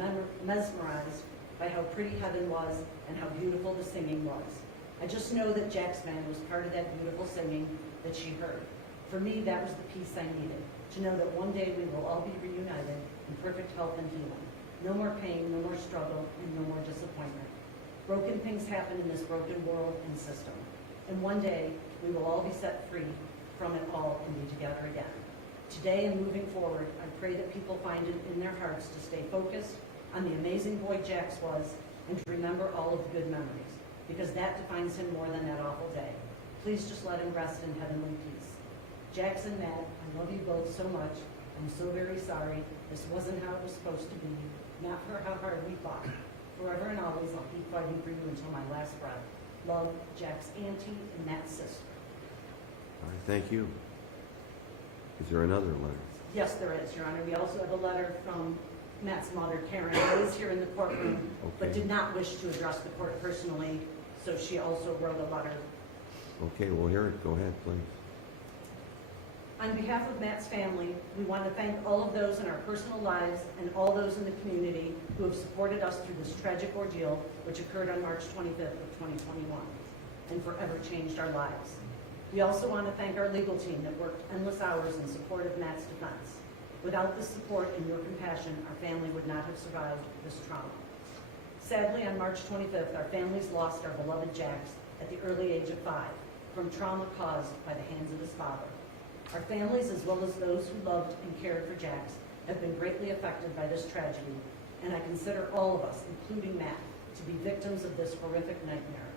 mesmerized by how pretty heaven was and how beautiful the singing was. I just know that Jax man was part of that beautiful singing that she heard. For me, that was the peace I needed, to know that one day we will all be reunited in perfect health and healing. No more pain, no more struggle, and no more disappointment. Broken things happen in this broken world and system. And one day, we will all be set free from it all and be together again. Today and moving forward, I pray that people find it in their hearts to stay focused on the amazing boy Jax was and to remember all of the good memories, because that defines him more than that awful day. Please just let him rest in heavenly peace. Jax and Matt, I love you both so much. I'm so very sorry. This wasn't how it was supposed to be, not for how hard we fought. Forever and always, I'll keep fighting for you until my last breath. Love, Jack's auntie and Matt's sister. All right, thank you. Is there another letter? Yes, there is, Your Honor. We also have a letter from Matt's mother, Karen, who is here in the courtroom, but Okay. did not wish to address the court personally, so she also wrote a letter. Okay, we'll hear it. Go ahead, please. On behalf of Matt's family, we want to thank all of those in our personal lives and all those in the community who have supported us through this tragic ordeal, which occurred on March 25th of 2021, and forever changed our lives. We also want to thank our legal team that worked endless hours in support of Matt's defense. Without the support and your compassion, our family would not have survived this trauma. Sadly, on March 25th, our families lost our beloved Jax at the early age of 5 from trauma caused by the hands of his father. Our families, as well as those who loved and cared for Jax, have been greatly affected by this tragedy, and I consider all of us, including Matt, to be victims of this horrific nightmare.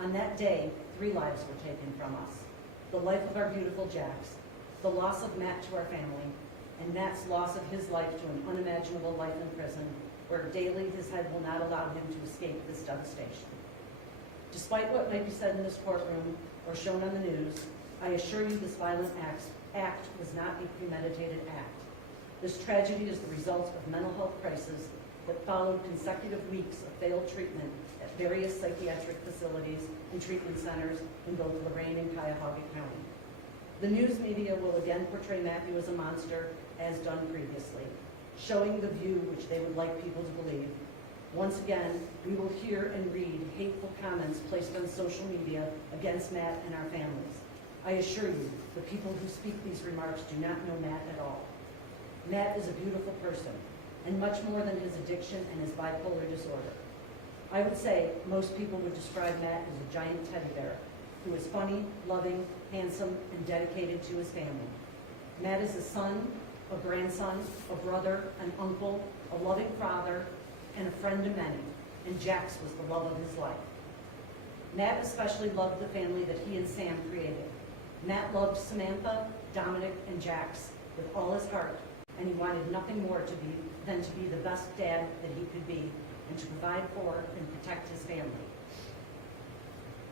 On that day, 3 lives were taken from us. The life of our beautiful Jax, the loss of Matt to our family, and Matt's loss of his life to an unimaginable life in prison, where daily his head will not allow him to escape this devastation. Despite what might be said in this courtroom or shown on the news, I assure you this violent act was not a premeditated act. This tragedy is the result of mental health crises that followed consecutive weeks of failed treatment at various psychiatric facilities and treatment centers in both Lorain and Cuyahoga County. The news media will again portray Matthew as a monster, as done previously, showing the view which they would like people to believe. Once again, we will hear and read hateful comments placed on social media against Matt and our families. I assure you, the people who speak these remarks do not know Matt at all. Matt is a beautiful person, and much more than his addiction and his bipolar disorder. I would say most people would describe Matt as a giant teddy bear, who is funny, loving, handsome, and dedicated to his family. Matt is a son, a grandson, a brother, an uncle, a loving father, and a friend to many, and Jax was the love of his life. Matt especially loved the family that he and Sam created. Matt loved Samantha, Dominic, and Jax with all his heart, and he wanted nothing more than to be the best dad that he could be and to provide for and protect his family.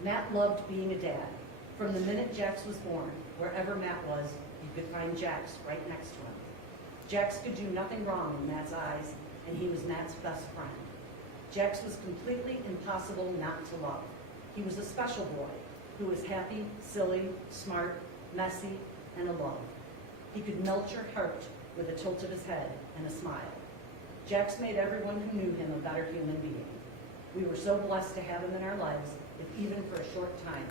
Matt loved being a dad. From the minute Jax was born, wherever Matt was, you could find Jax right next to him. Jax could do nothing wrong in Matt's eyes, and he was Matt's best friend. Jax was completely impossible not to love. He was a special boy who was happy, silly, smart, messy, and alone. He could melt your heart with a tilt of his head and a smile. Jax made everyone who knew him a better human being. We were so blessed to have him in our lives, if even for a short time,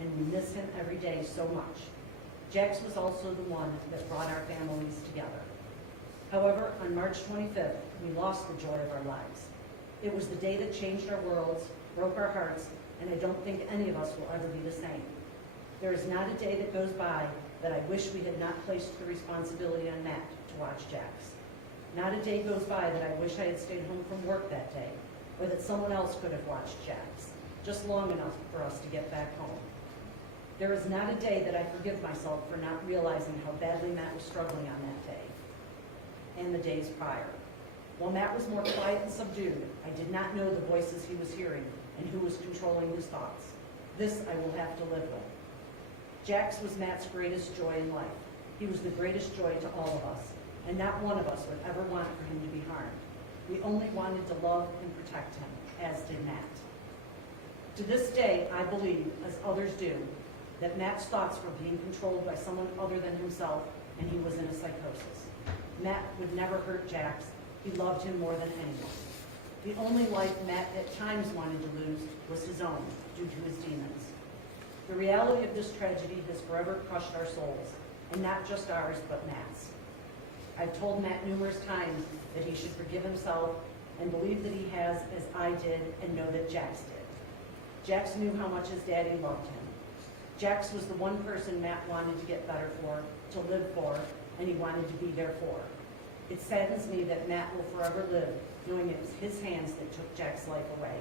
and we miss him every day so much. Jax was also the one that brought our families together. However, on March 25th, we lost the joy of our lives. It was the day that changed our worlds, broke our hearts, and I don't think any of us will ever be the same. There is not a day that goes by that I wish we had not placed the responsibility on Matt to watch Jax. Not a day goes by that I wish I had stayed home from work that day, or that someone else could have watched Jax, just long enough for us to get back home. There is not a day that I forgive myself for not realizing how badly Matt was struggling on that day, and the days prior. While Matt was more quiet and subdued, I did not know the voices he was hearing and who was controlling his thoughts. This I will have to live with. Jax was Matt's greatest joy in life. He was the greatest joy to all of us, and not one of us would ever want for him to be harmed. We only wanted to love and protect him, as did Matt. To this day, I believe, as others do, that Matt's thoughts were being controlled by someone other than himself, and he was in a psychosis. Matt would never hurt Jax. He loved him more than anyone. The only life Matt at times wanted to lose was his own, due to his demons. The reality of this tragedy has forever crushed our souls, and not just ours, but Matt's. I've told Matt numerous times that he should forgive himself and believe that he has, as I did, and know that Jax did. Jax knew how much his daddy loved him. Jax was the one person Matt wanted to get better for, to live for, and he wanted to be there for. It saddens me that Matt will forever live knowing it was his hands that took Jack's life away,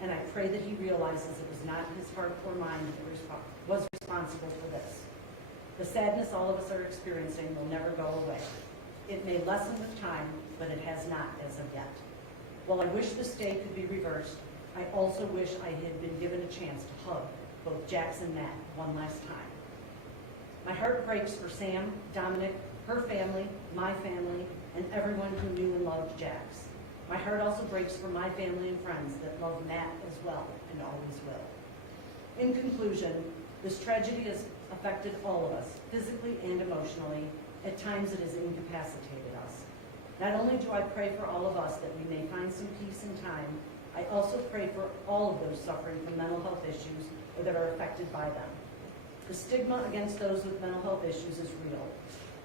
and I pray that he realizes it was not his heart or mind that was responsible for this. The sadness all of us are experiencing will never go away. It may lessen with time, but it has not as of yet. While I wish this day could be reversed, I also wish I had been given a chance to hug both Jax and Matt one last time. My heart breaks for Sam, Dominic, her family, my family, and everyone who knew and loved Jax. My heart also breaks for my family and friends that love Matt as well and always will. In conclusion, this tragedy has affected all of us, physically and emotionally. At times it has incapacitated us. Not only do I pray for all of us that we may find some peace in time, I also pray for all of those suffering from mental health issues or that are affected by them. The stigma against those with mental health issues is real.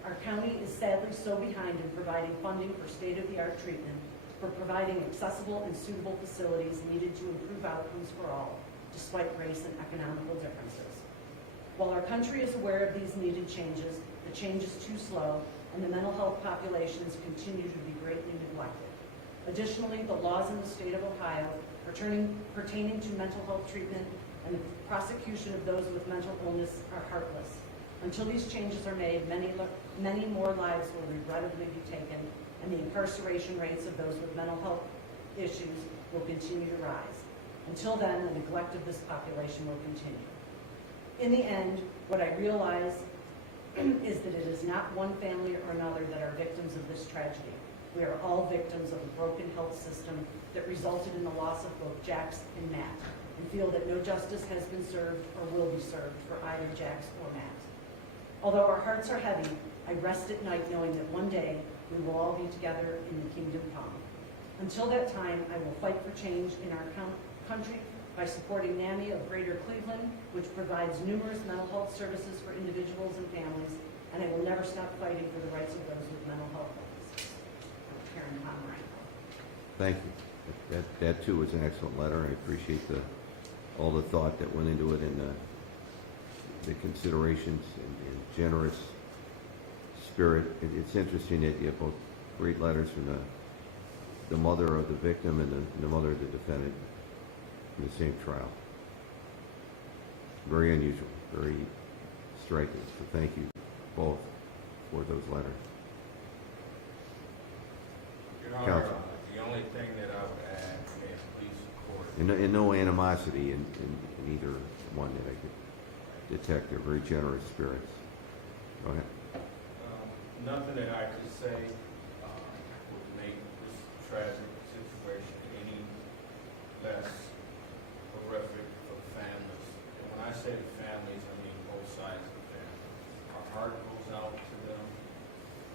Our county is sadly so behind in providing funding for state-of-the-art treatment, for providing accessible and suitable facilities needed to improve outcomes for all, despite race and economical differences. While our country is aware of these needed changes, the change is too slow, and the mental health populations continue to be greatly neglected. Additionally, the laws in the state of Ohio pertaining to mental health treatment and the prosecution of those with mental illness are heartless. Until these changes are made, many more lives will regrettably be taken, and the incarceration rates of those with mental health issues will continue to rise. Until then, the neglect of this population will continue. In the end, what I realize is that it is not one family or another that are victims of this tragedy. We are all victims of a broken health system that resulted in the loss of both Jax and Matt, and feel that no justice has been served or will be served for either Jax or Matt. Although our hearts are heavy, I rest at night knowing that one day we will all be together in the kingdom come. Until that time, I will fight for change in our country by supporting NAMI of Greater Cleveland, which provides numerous mental health services for individuals and families, and I will never stop fighting for the rights of those with mental health illnesses. Karen Ponomarenko. Thank you. That too was an excellent letter. I appreciate all the thought that went into it and the considerations and generous spirit. It's interesting that you have both great letters from the mother of the victim and the mother of the defendant in the same trial. Very unusual, very striking. So thank you both for those letters. Your Honor, Counsel. the only thing that I would add, may it please the court. And no animosity in either one that I could detect. They're very generous spirits. Go ahead. Nothing that I could say would make this tragic situation any less horrific for the families. And when I say the families, I mean both sides of the family. Our heart goes out to them,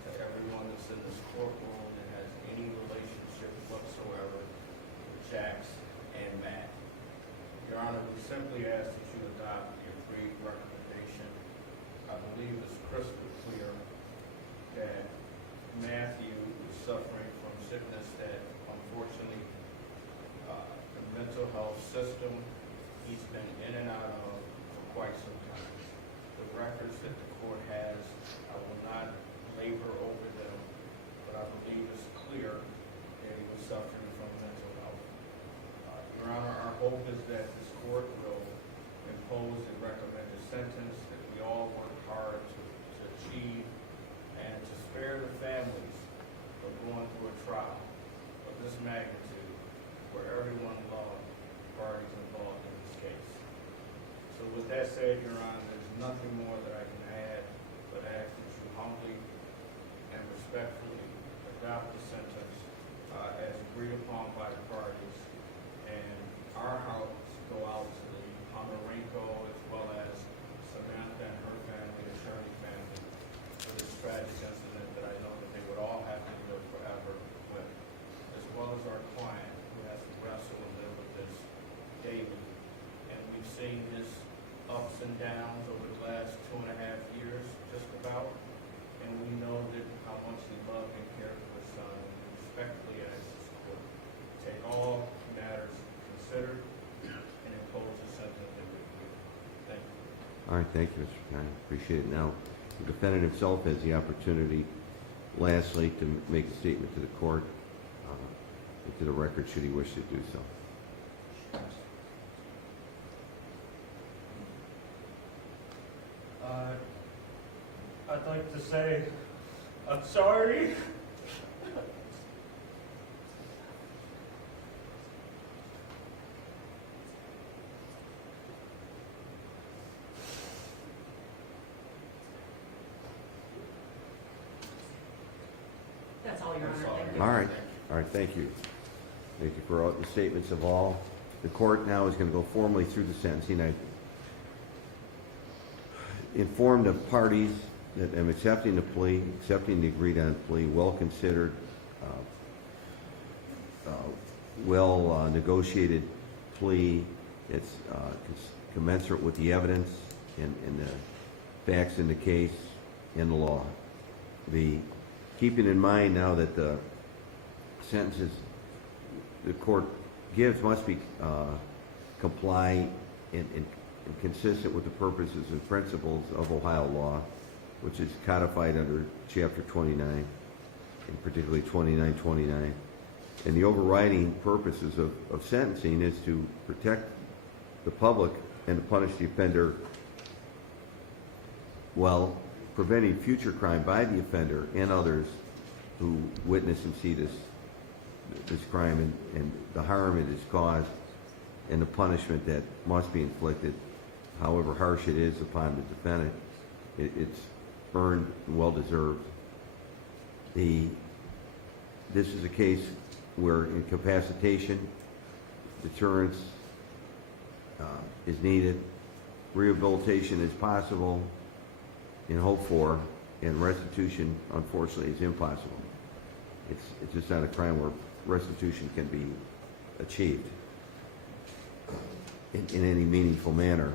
to everyone that's in this courtroom that has any relationship whatsoever with Jax and Matt. Your Honor, we simply ask that you adopt the agreed recommendation. I believe it's crystal clear that Matthew is suffering from sickness that unfortunately the mental health system he's been in and out of for quite some time. The records that the court has, I will not labor over them, but I believe it's clear that he was suffering from mental health. Your Honor, our hope is that this court will impose a recommended sentence that we all work hard to achieve, and to spare the families of going through a trial of this magnitude where everyone loved the parties involved in this case. So with that said, Your Honor, there's nothing more that I can add, but ask that you humbly and respectfully adopt the sentence as agreed upon by the parties, and our hearts go out to the Ponomarenko as well as Samantha and her family, the Shirley family, for this tragic incident that I know that they would all have to live forever with, as well as our client who has to wrestle and live with this daily. And we've seen his ups and downs over the last 2.5 years, just about, and we know that how much he loved and cared for his son. And respectfully ask this court to take all matters considered and impose a sentence that we agree. Thank you. All right, thank you, Mr. Kine. Appreciate it. Now, the defendant himself has the opportunity, lastly, to make a statement to the court, and to the record, should he wish to do so. I'd like to say, I'm sorry. That's all, Your Honor. Thank you. All right, thank you. Thank you for all the statements of all. The court now is going to go formally through the sentencing. I informed the parties that I'm accepting the plea, accepting the agreed on plea, well considered, well negotiated plea. It's commensurate with the evidence and the facts in the case and the law. Keeping in mind now that the sentences the court gives must be comply and consistent with the purposes and principles of Ohio law, which is codified under Chapter 29, and particularly 2929. And the overriding purposes of sentencing is to protect the public and to punish the offender while preventing future crime by the offender and others who witness and see this crime and the harm it has caused and the punishment that must be inflicted, however harsh it is upon the defendant. It's earned and well-deserved. This is a case where incapacitation, deterrence is needed, rehabilitation is possible and hoped for, and restitution, unfortunately, is impossible. It's just not a crime where restitution can be achieved in any meaningful manner,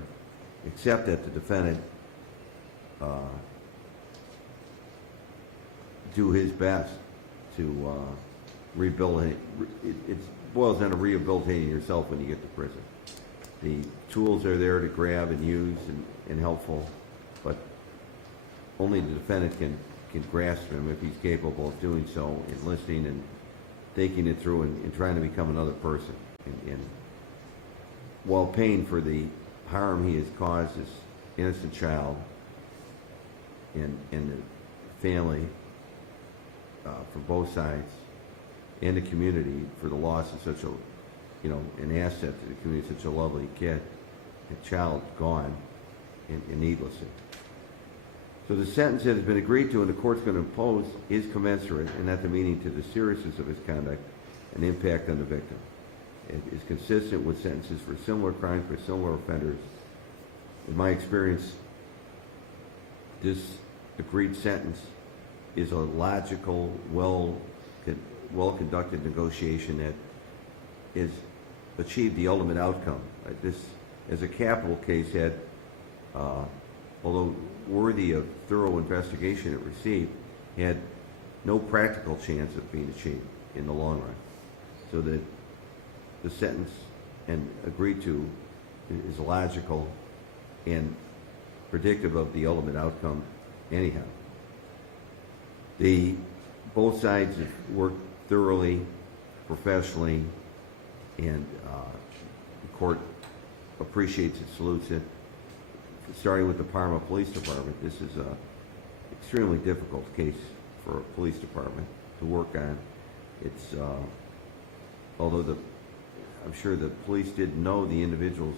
except that the defendant do his best to rebuild. It boils down to rehabilitating yourself when you get to prison. The tools are there to grab and use and helpful, but only the defendant can grasp them if he's capable of doing so, and listening and thinking it through and trying to become another person. And while paying for the harm he has caused his innocent child and the family for both sides, and the community for the loss of such an asset to the community, such a lovely kid, a child gone and needlessly. So the sentence that has been agreed to and the court's going to impose is commensurate and not demeaning to the seriousness of his conduct and impact on the victim. It is consistent with sentences for similar crimes for similar offenders. In my experience, this agreed sentence is a logical, well-conducted negotiation that has achieved the ultimate outcome. This, as a capital case, had, although worthy of thorough investigation it received, had no practical chance of being achieved in the long run. So that the sentence and agreed to is logical and predictive of the ultimate outcome anyhow. Both sides have worked thoroughly, professionally, and the court appreciates it, salutes it. Starting with the Parma Police Department, this is an extremely difficult case for a police department to work on. It's although I'm sure the police didn't know the individuals.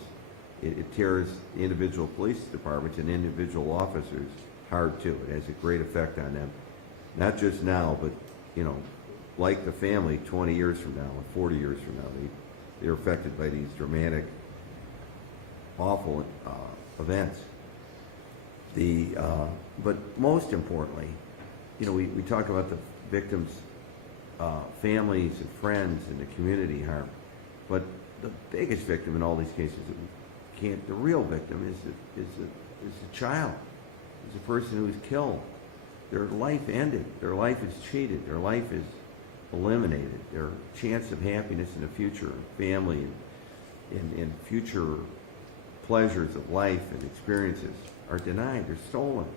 It tears the individual police departments and individual officers hard too. It has a great effect on them, not just now, but like the family 20 years from now or 40 years from now. They're affected by these dramatic, awful events. But most importantly, we talk about the victims' families and friends and the community harm, but the biggest victim in all these cases, the real victim is the child, is the person who is killed. Their life ended. Their life is cheated. Their life is eliminated. Their chance of happiness in the future, family, and future pleasures of life and experiences are denied. They're stolen,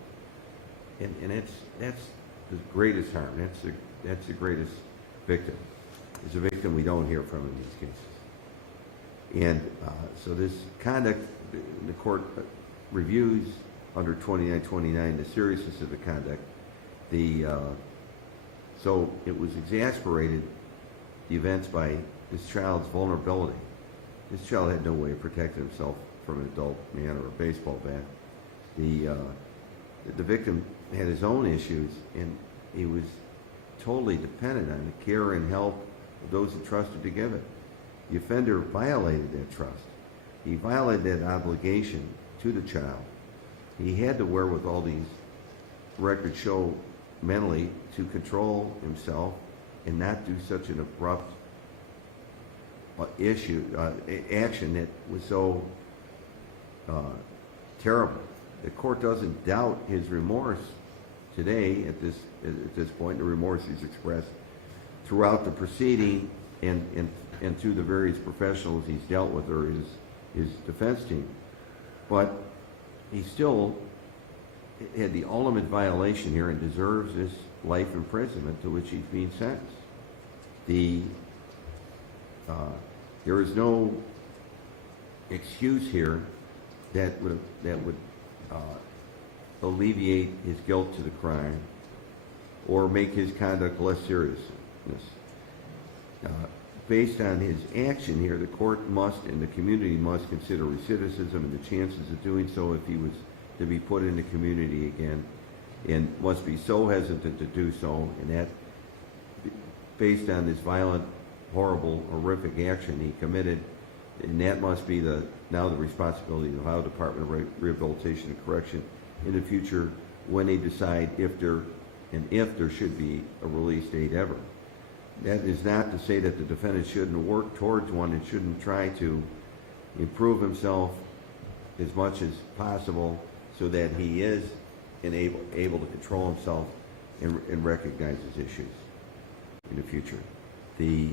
and that's the greatest harm. That's the greatest victim. It's a victim we don't hear from in these cases. And so this conduct, the court reviews under 2929 the seriousness of the conduct. So it was exasperated, the events, by this child's vulnerability. This child had no way of protecting himself from an adult man or a baseball bat. The victim had his own issues, and he was totally dependent on the care and help of those entrusted to give it. The offender violated that trust. He violated that obligation to the child. He had the wherewithal, these records show, mentally to control himself and not do such an abrupt action that was so terrible. The court doesn't doubt his remorse today at this point, the remorse he's expressed throughout the proceeding and through the various professionals he's dealt with or his defense team. But he still had the ultimate violation here and deserves this life imprisonment to which he's being sentenced. There is no excuse here that would alleviate his guilt to the crime or make his conduct less seriousness. Based on his action here, the court must and the community must consider recidivism and the chances of doing so if he was to be put in the community again, and must be so hesitant to do so, and that based on this violent, horrible, horrific action he committed, and that must be now the responsibility of the Ohio Department of Rehabilitation and Correction in the future when they decide if there should be a release date ever. That is not to say that the defendant shouldn't work towards one and shouldn't try to improve himself as much as possible so that he is able to control himself and recognize his issues in the future. The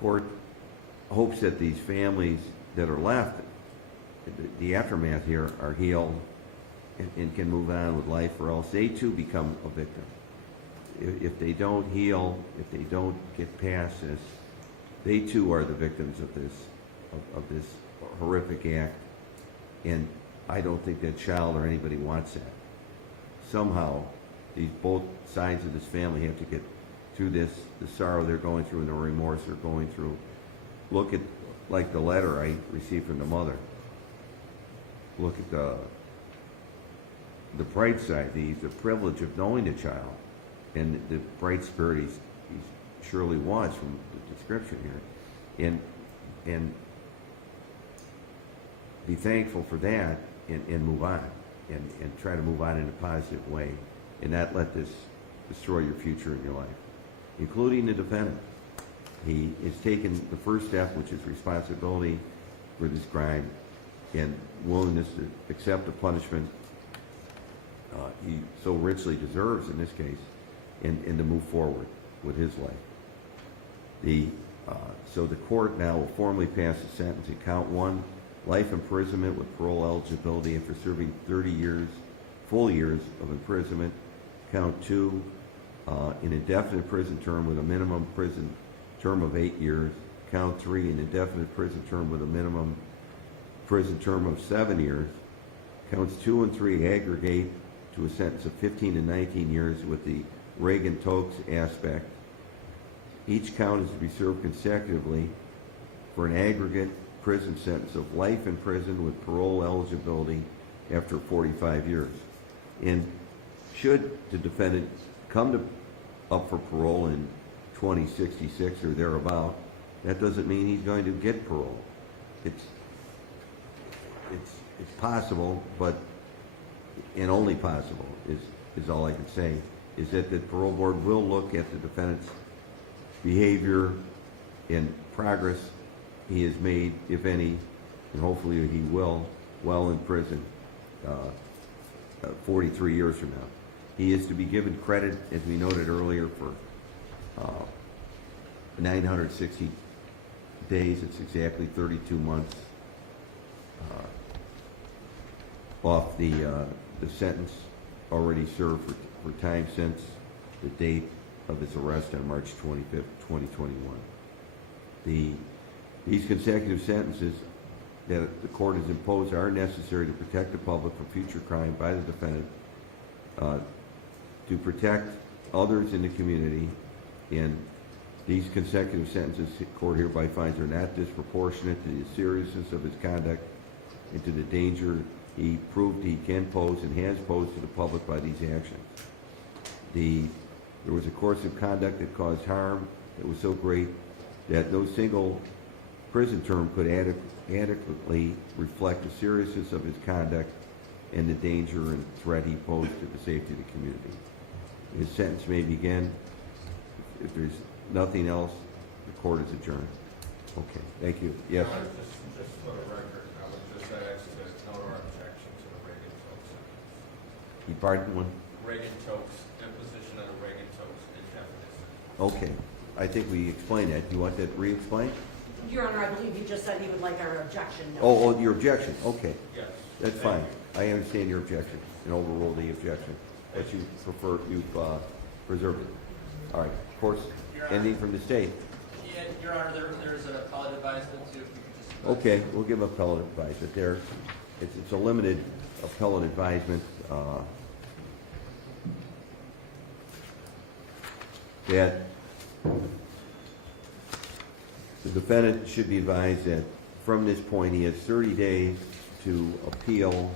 court hopes that these families that are left, the aftermath here, are healed and can move on with life, or else they too become a victim. If they don't heal, if they don't get past this, they too are the victims of this horrific act. And I don't think that child or anybody wants that. Somehow, both sides of this family have to get through this, the sorrow they're going through and the remorse they're going through. Look at, like the letter I received from the mother. Look at the bright side, the privilege of knowing the child, and the bright spirit he surely was from the description here, and be thankful for that, and move on, and try to move on in a positive way, and not let this destroy your future in your life, including the defendant. He has taken the first step, which is responsibility for this crime and willingness to accept the punishment he so richly deserves in this case, and to move forward with his life. So the court now will formally pass a sentence in count 1, life imprisonment with parole eligibility after serving 30 years, full years of imprisonment. Count 2, an indefinite prison term with a minimum prison term of 8 years. Count 3, an indefinite prison term with a minimum prison term of 7 years. Counts 2 and 3 aggregate to a sentence of 15 and 19 years with the Reagan-Tokes aspect. Each count is to be served consecutively for an aggregate prison sentence of life in prison with parole eligibility after 45 years. And should the defendant come up for parole in 2066 or thereabout, that doesn't mean he's going to get parole. It's possible, but and only possible is all I can say, is that the parole board will look at the defendant's behavior and progress he has made, if any, and hopefully he will, while in prison 43 years from now. He is to be given credit, as we noted earlier, for 960 days. It's exactly 32 months off the sentence already served for time since the date of his arrest on March 25th, 2021. These consecutive sentences that the court has imposed are necessary to protect the public from future crime by the defendant, to protect others in the community, and these consecutive sentences the court hereby finds are not disproportionate to the seriousness of his conduct and to the danger he proved he can pose and has posed to the public by these actions. There was a course of conduct that caused harm that was so great that no single prison term could adequately reflect the seriousness of his conduct and the danger and threat he posed to the safety of the community. His sentence may begin. If there's nothing else, the court is adjourned. Okay, thank you. Yes? Just for the record, I would just ask to note our objection to the Reagan-Tokes sentence. You pardon one? Reagan-Tokes, imposition of the Reagan-Tokes indefinite. Okay. I think we explained that. Do you want that re-explained? Your Honor, I believe he just said he would like our objection noted. Oh, your objection. Okay. Yes. That's fine. I understand your objection and overrule the objection. But you prefer, you've preserved it. All right. Of course, anything from the state? Yeah, Your Honor, there's an appellate advisement too, if you could just. Okay, we'll give appellate advisement there. It's a limited appellate advisement, that the defendant should be advised that from this point, he has 30 days to appeal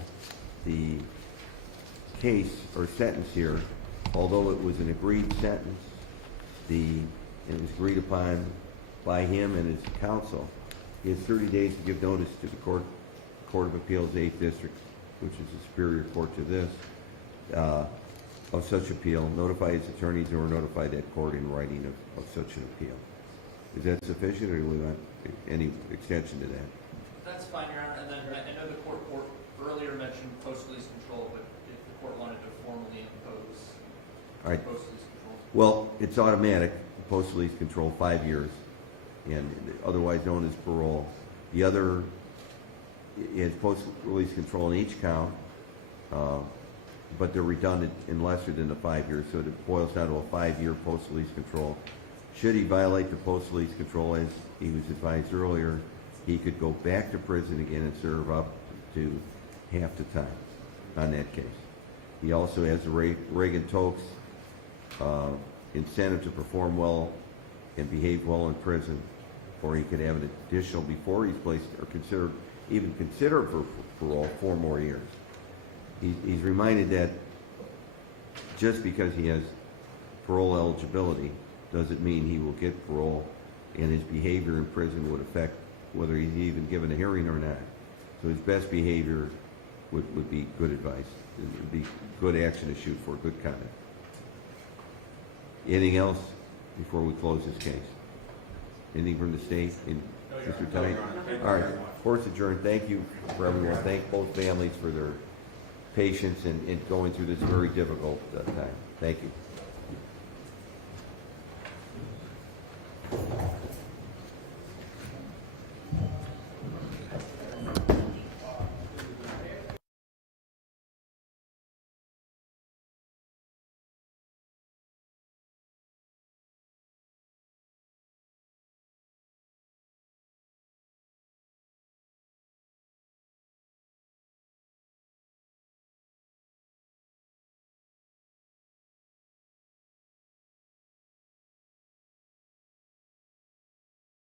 the case or sentence here, although it was an agreed sentence, it was agreed upon by him and his counsel. He has 30 days to give notice to the Court of Appeals 8th District, which is the superior court to this, of such appeal, notify his attorneys or notify that court in writing of such an appeal. Is that sufficient, or do we want any extension to that? That's fine, Your Honor, and then I know the court earlier mentioned post-release control, but if the court wanted to formally impose All right. post-release control. Well, it's automatic, post-release control, 5 years, and otherwise known as parole. The other is post-release control in each count, but they're redundant in lesser than the 5 years, so it boils down to a 5-year post-release control. Should he violate the post-release control, as he was advised earlier, he could go back to prison again and serve up to half the time on that case. He also has the Reagan-Tokes incentive to perform well and behave well in prison, or he could have an additional, before he's placed or considered for parole, 4 more years. He's reminded that just because he has parole eligibility doesn't mean he will get parole, and his behavior in prison would affect whether he's even given a hearing or not. So his best behavior would be good advice. It would be good action to shoot for, good conduct. Anything else before we close this case? Anything from the state? Mr. Tenney? All right, court's adjourned. Thank you for everyone. Thank both families for their patience in going through this very difficult time. Thank you.